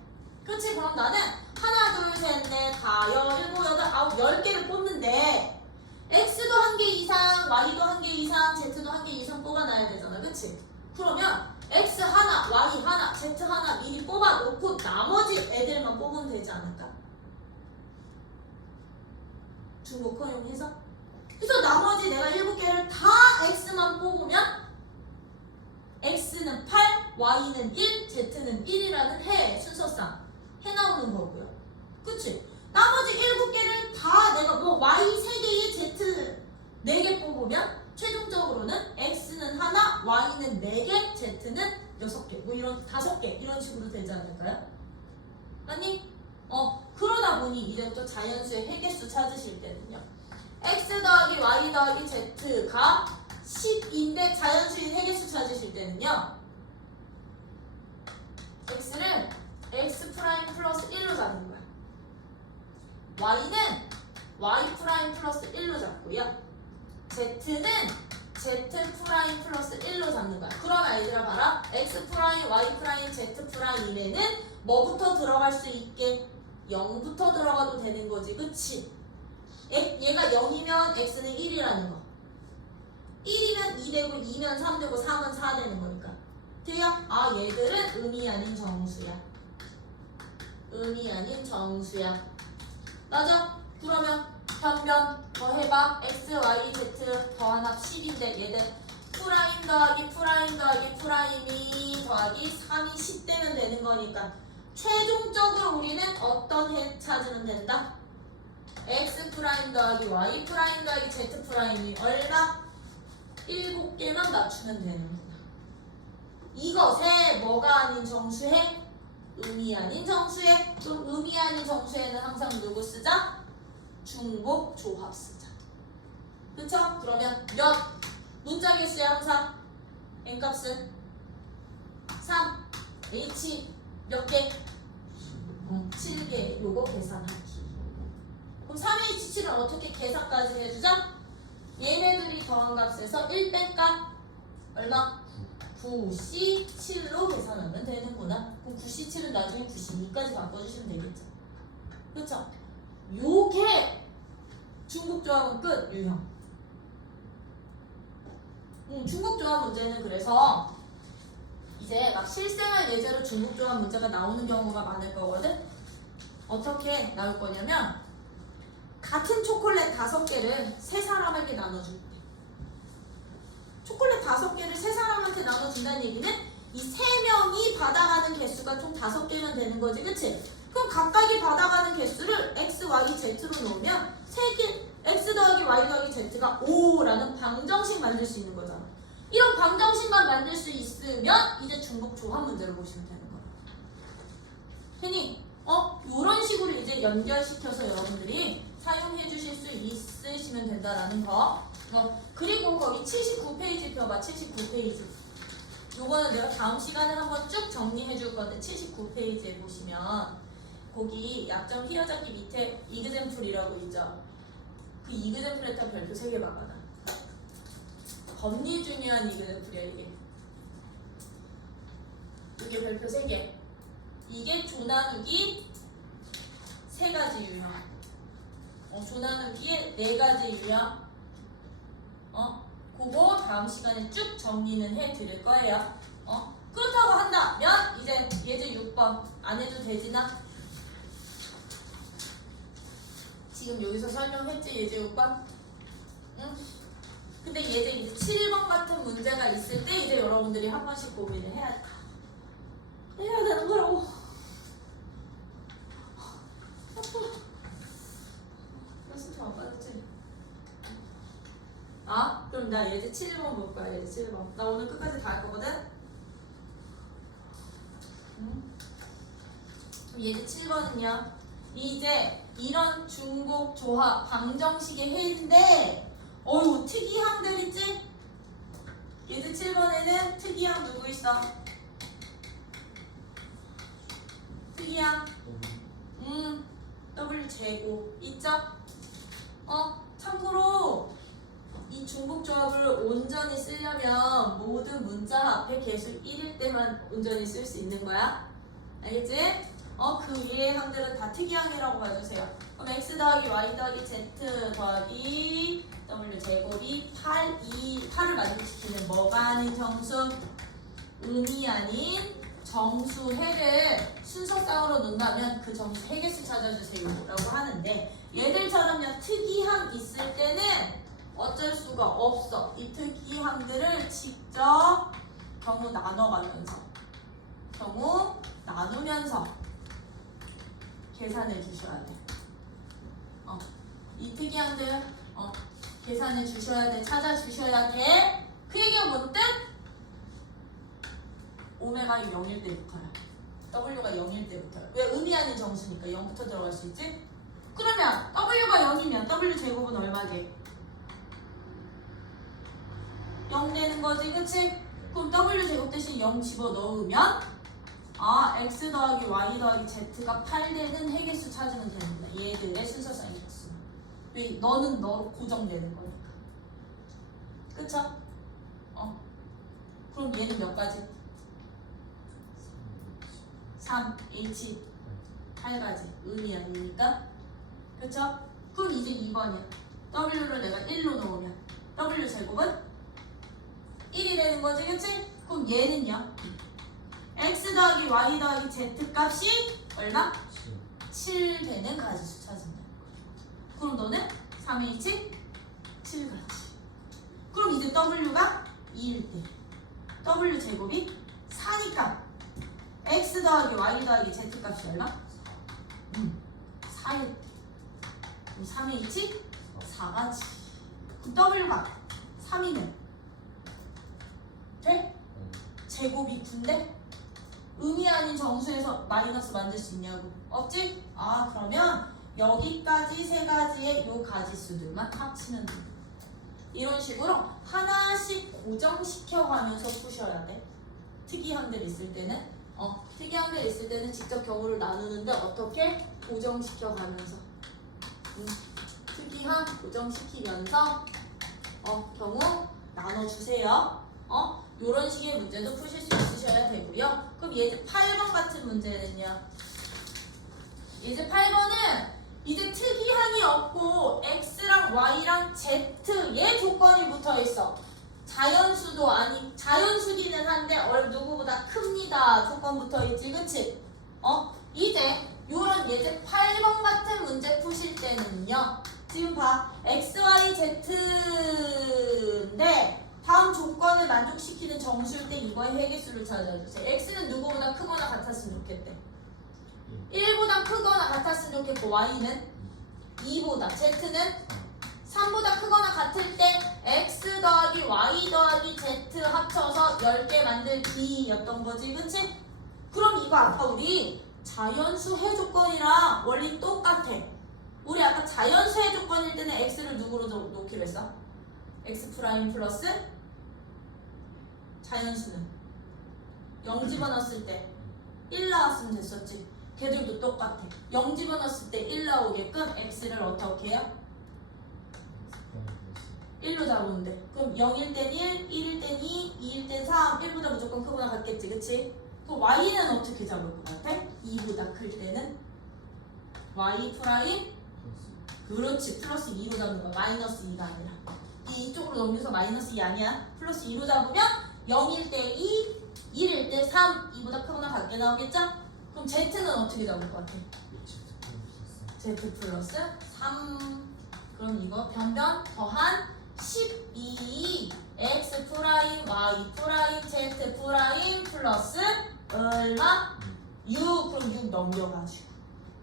그렇지? 그럼 나는 하나, 둘, 셋, 넷, 다, 여, 일곱, 여덟, 아홉, 10개를 뽑는데 x도 한 개 이상, y도 한 개 이상, z도 한 개 이상 뽑아놔야 되잖아. 그치? 그러면 x 하나, y 하나, z 하나 미리 뽑아놓고 나머지 애들만 뽑으면 되지 않을까? 중복 허용해서? 그래서 나머지 내가 7개를 다 x만 뽑으면 x는 8, y는 1, z는 1이라는 해 순서상 해나오는 거고요. 그치? 나머지 7개를 다 내가 뭐 y 3개에 z 4개 뽑으면 최종적으로는 x는 하나, y는 4개, z는 6개, 뭐 이런 5개 이런 식으로 되지 않을까요? 아니? 그러다 보니 이제부터 자연수의 회계수 찾으실 때는요. x 더하기 y 더하기 z가 10인데 자연수의 회계수 찾으실 때는요. x를 x 프라임 플러스 1로 잡는 거야. y는 y 프라임 플러스 1로 잡고요. z는 z 프라임 플러스 1로 잡는 거야. 그러면 얘들아 봐라. x 프라임, y 프라임, z 프라임에는 뭐부터 들어갈 수 있게? 0부터 들어가도 되는 거지. 그치? 얘가 0이면 x는 1이라는 거. 1이면 2 되고 2면 3 되고 3은 4 되는 거니까. 돼요? 아, 얘들은 의미 아닌 정수야. 의미 아닌 정수야. 맞아? 그러면 변변 더해봐. x, y, z 더한 합 10인데 얘들 프라임 더하기 프라임 더하기 프라임이 더하기 3이 10 되면 되는 거니까 최종적으로 우리는 어떤 해 찾으면 된다? x 프라임 더하기 y 프라임 더하기 z 프라임이 얼마? 7개만 맞추면 되는 거다. 이것에 뭐가 아닌 정수해? 의미 아닌 정수해. 그럼 의미 아닌 정수에는 항상 누구 쓰자? 중복 조합 쓰자. 그쵸? 그러면 몇? 문자 개수야 항상. n값은 3. h 몇 개? 7개. 요거 계산하기. 그럼 3H7은 어떻게 계산까지 해주자? 얘네들이 더한 값에서 1 뺀 값 얼마? 9C7로 계산하면 되는구나. 그럼 9C7은 나중에 92까지 바꿔주시면 되겠죠. 그쵸? 요게 중복조합은 끝. 유형. 중복조합 문제는 그래서 이제 막 실생활 예제로 중복조합 문제가 나오는 경우가 많을 거거든. 어떻게 나올 거냐면 같은 초콜릿 5개를 3사람에게 나눠줄 때 초콜릿 5개를 3사람한테 나눠준다는 얘기는 이 3명이 받아가는 개수가 총 5개면 되는 거지. 그치? 그럼 각각이 받아가는 개수를 x, y, z로 놓으면 3개 x 더하기 y 더하기 z가 5라는 방정식 만들 수 있는 거잖아. 이런 방정식만 만들 수 있으면 이제 중복조합 문제를 보시면 되는 거야. 괜히 이런 식으로 이제 연결시켜서 여러분들이 사용해 주실 수 있으시면 된다라는 거. 그리고 거기 79페이지 펴봐. 79페이지. 요거는 내가 다음 시간에 한번 쭉 정리해 줄 건데 79페이지에 보시면 거기 약점 휘어잡기 밑에 이그젠플이라고 있죠. 그 이그젠플에다 별표 3개 박아놔. 겁니 중요한 이그젠플이야 이게. 이게 별표 3개. 이게 조나누기 3가지 유형. 조나누기의 4가지 유형. 그거 다음 시간에 쭉 정리는 해드릴 거예요. 그렇다고 한다면 이제 예제 6번 안 해도 되지나? 지금 여기서 설명했지 예제 6번? 응? 근데 예제 이제 7번 같은 문제가 있을 때 이제 여러분들이 한 번씩 고민을 해야 되는 거라고. 진짜 안 빠졌지? 그럼 나 예제 7번 볼 거야. 예제 7번. 나 오늘 끝까지 다 할 거거든? 그럼 예제 7번은요. 이제 이런 중복 조합 방정식의 해인데 특이항들 있지? 예제 7번에는 특이항 누구 있어? 특이항 W 제곱 있죠? 참고로 이 중복조합을 온전히 쓰려면 모든 문자 앞에 개수 1일 때만 온전히 쓸 수 있는 거야. 알겠지? 그 위의 항들은 다 특이항이라고 봐주세요. 그럼 x 더하기 y 더하기 z 더하기 w 제곱이 8을 만족시키는 뭐가 아닌 정수? 음이 아닌 정수해를 순서상으로 놓는다면 그 정수 해개수 찾아주세요 라고 하는데, 얘들처럼요 특이항 있을 때는 어쩔 수가 없어. 이 특이항들을 직접 경우 나누면서 계산해 주셔야 돼. 이 특이항들 계산해 주셔야 돼. 찾아 주셔야 돼. 그 얘기가 뭔 뜻? 오메가 0일 때부터야. W가 0일 때부터야. 왜? 음이 아닌 정수니까 0부터 들어갈 수 있지? 그러면 W가 0이면 W 제곱은 얼마지? 0 되는 거지, 그치? 그럼 W 제곱 대신 0 집어넣으면 x 더하기 y 더하기 z가 8 되는 해계수 찾으면 됩니다. 얘들의 순서상이 줬어. 왜? 너는 너로 고정되는 거니까. 그쵸? 그럼 얘는 몇 가지? 3, H, 8가지. 음이 아니니까. 그쵸? 그럼 이제 2번이야. W를 내가 1로 넣으면 W 제곱은 1이 되는 거지, 그치? 그럼 얘는요? x 더하기 y 더하기 z 값이 얼마? 7 되는 가지수 찾으면. 그럼 너는 3H 7가지. 그럼 이제 W가 2일 때 W 제곱이 4니까 x 더하기 y 더하기 z 값이 얼마? 4일 때. 그럼 3H 4가지. 그럼 W가 3이면 돼? 제곱이 9인데? 음이 아닌 정수에서 마이너스 만들 수 있냐고. 없지? 그러면 여기까지 세 가지의 요 가지수들만 합치면 돼. 이런 식으로 하나씩 고정시켜가면서 푸셔야 돼. 특이항들 있을 때는 특이항들 있을 때는 직접 경우를 나누는데 어떻게? 고정시켜가면서 특이항 고정시키면서 경우 나눠주세요. 요런 식의 문제도 푸실 수 있으셔야 되고요. 그럼 예제 8번 같은 문제는요. 예제 8번은 이제 특이항이 없고 x랑 y랑 z의 조건이 붙어 있어. 자연수도 아니, 자연수기는 한데 누구보다 큽니다. 조건 붙어 있지, 그치? 이제 요런 예제 8번 같은 문제 푸실 때는요. 지금 봐. x, y, z인데 다음 조건을 만족시키는 정수일 때 이거의 해계수를 찾아주세요. x는 누구보다 크거나 같았으면 좋겠대. 1보다 크거나 같았으면 좋겠고 y는 2보다, z는 3보다 크거나 같을 때 x 더하기 y 더하기 z 합쳐서 10개 만들기였던 거지, 그치? 그럼 이거 아까 우리 자연수 해 조건이랑 원리 똑같아. 우리 아까 자연수 해 조건일 때는 x를 누구로 놓기로 했어? x 프라임 플러스 자연수는 0 집어넣었을 때 1 나왔으면 됐었지. 걔들도 똑같아. 0 집어넣었을 때 1 나오게끔 x를 어떻게 해요? 1로 잡으면 돼. 그럼 0일 땐 1, 1일 땐 2, 2일 땐 3, 1보다 무조건 크거나 같겠지, 그치? 그럼 y는 어떻게 잡을 것 같아? 2보다 클 때는 y 프라임? 그렇지, 플러스 2로 잡는 거야. 마이너스 2가 아니라. 이쪽으로 넘겨서 마이너스 2 아니야. 플러스 2로 잡으면 0일 때 2, 1일 때 3, 2보다 크거나 같게 나오겠죠? 그럼 z는 어떻게 잡을 것 같아? z 플러스 3. 그럼 이거 변변 더한 12 x 프라임 y 프라임 z 프라임 플러스 얼마? 6. 그럼 6 넘겨가지고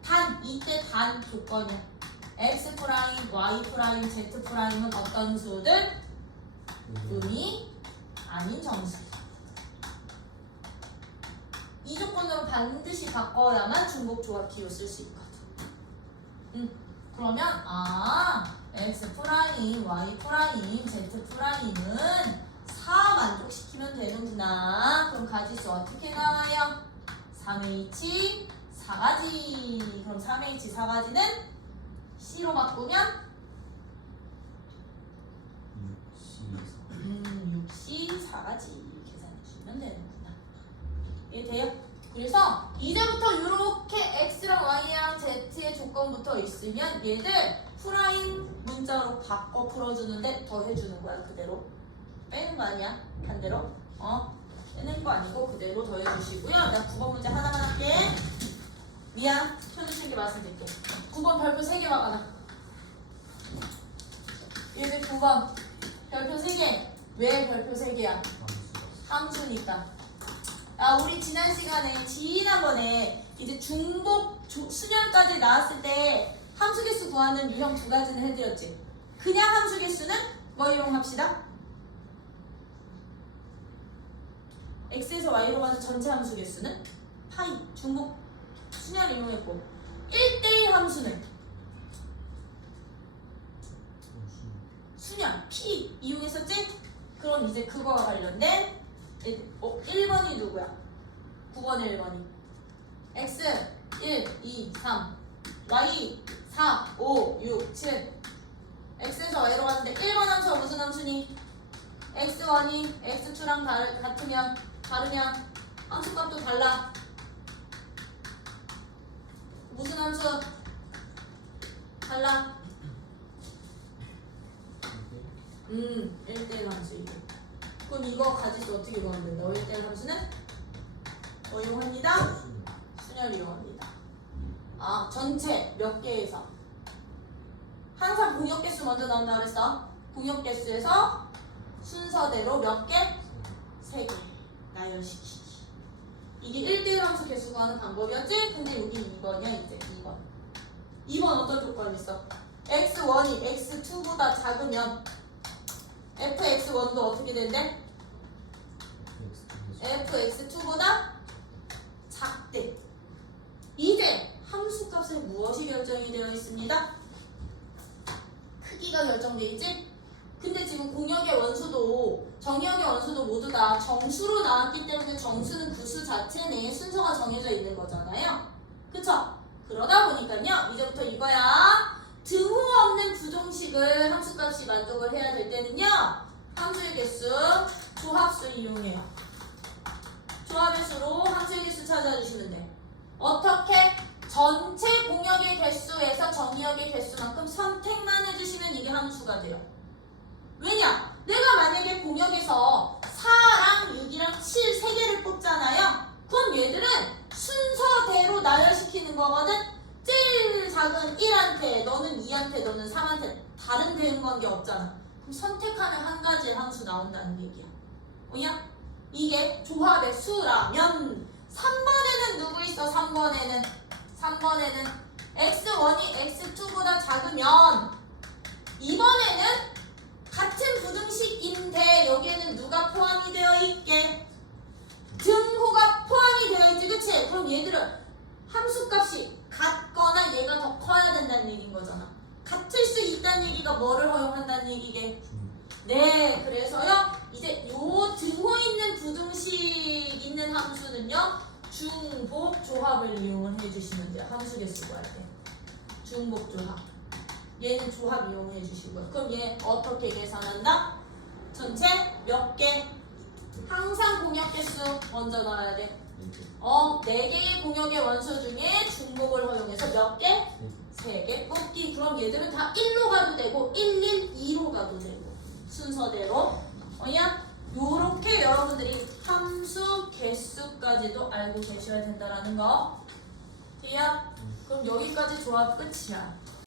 단 이때 단 조건이야. x 프라임 y 프라임 z 프라임은 어떤 수들? 음이 아닌 정수. 이 조건으로 반드시 바꿔야만 중복조합 기호 쓸 수 있거든. 그러면 x 프라임, y 프라임, z 프라임은 4 만족시키면 되는구나. 그럼 가지수 어떻게 나와요? 3h 4가지. 그럼 3h 4가지는 c로 바꾸면 6c 4가지 계산해 주시면 되는구나. 이해돼요? 그래서 이제부터 있으면 얘들 프라임 문자로 바꿔 풀어주는데 더해주는 거야. 그대로 빼는 거 아니야. 반대로 빼는 거 아니고 그대로 더해주시고요. 나 9번 문제 하나만 할게. 미안, 편집실게 말씀드릴게. 9번 별표 3개 막아놔. 얘들 9번 별표 3개. 왜 별표 3개야? 함수니까. 우리 지난번에 이제 중복 순열까지 나왔을 때 함수 개수 구하는 유형 2가지는 해드렸지. 그냥 함수 개수는 뭐 이용합시다? x에서 y로 가는 전체 함수 개수는 파이, 중복 순열 이용했고 1대1 함수는 순열, p 이용했었지? 그럼 이제 그거와 관련된 1번이 누구야? 9번의 1번이 x 1, 2, 3 y 4, 5, 6, 7 x에서 y로 갔는데 1번 함수가 무슨 함수니? x1이 x2랑 다르면 함수값도 달라. 무슨 함수? 달라. 1대1 함수 이거. 그럼 이거 가지수 어떻게 구하면 된다? 1대1 함수는 뭐 이용합니다? 순열 이용합니다. 전체 몇 개에서? 항상 공역 개수 먼저 나온다 그랬어. 공역 개수에서 순서대로 몇 개? 3개 나열시키기. 이게 1대1 함수 개수 구하는 방법이었지? 근데 여기 2번이야 이제 2번. 2번 어떤 조건이 있어? x1이 x2보다 작으면 fx1도 어떻게 된대? fx2보다 작대. 이제 함수값에 무엇이 결정이 되어 있습니다? 크기가 결정되어 있지? 근데 지금 공역의 원수도 정역의 원수도 모두 다 정수로 나왔기 때문에 정수는 그 수 자체 내에 순서가 정해져 있는 거잖아요. 그쵸? 그러다 보니까요 이제부터 이거야. 등호 없는 부정식을 함수값이 만족을 해야 될 때는요 함수의 개수, 조합수 이용해요. 조합의 수로 함수의 개수 찾아주시면 돼. 어떻게? 전체 공역의 개수에서 정역의 개수만큼 선택만 해주시면 이게 함수가 돼요. 왜냐? 내가 만약에 공역에서 4랑 6이랑 7 3개를 뽑잖아요. 그럼 얘들은 순서대로 나열시키는 거거든. 제일 작은 1한테, 너는 2한테, 너는 3한테 다른 대응 관계 없잖아. 그럼 선택하는 한 가지의 함수 나온다는 얘기야. 뭐냐? 이게 조합의 수라면 3번에는 누구 있어? 3번에는 x1이 x2보다 작으면 이번에는 같은 부등식인데 여기에는 누가 포함이 되어 있게? 등호가 포함이 되어 있지, 그치? 그럼 얘들은 함수값이 같거나 얘가 더 커야 된다는 얘기인 거잖아. 같을 수 있다는 얘기가 뭐를 허용한다는 얘기게? 네, 그래서요 이제 요 등호 있는 부등식 있는 함수는요 중복 조합을 이용을 해주시면 돼요. 함수 개수 구할 때 중복 조합. 얘는 조합 이용해 주시고요. 그럼 얘 어떻게 계산한다? 전체 몇 개? 항상 공역 개수 먼저 넣어야 돼. 4개의 공역의 원소 중에 중복을 허용해서 몇 개? 3개 뽑기. 그럼 얘들은 다 1로 가도 되고 2로 가도 되고 순서대로. 요렇게 여러분들이 함수 개수까지도 알고 계셔야 된다라는 거. 돼요? 그럼 여기까지 조합 끝이야.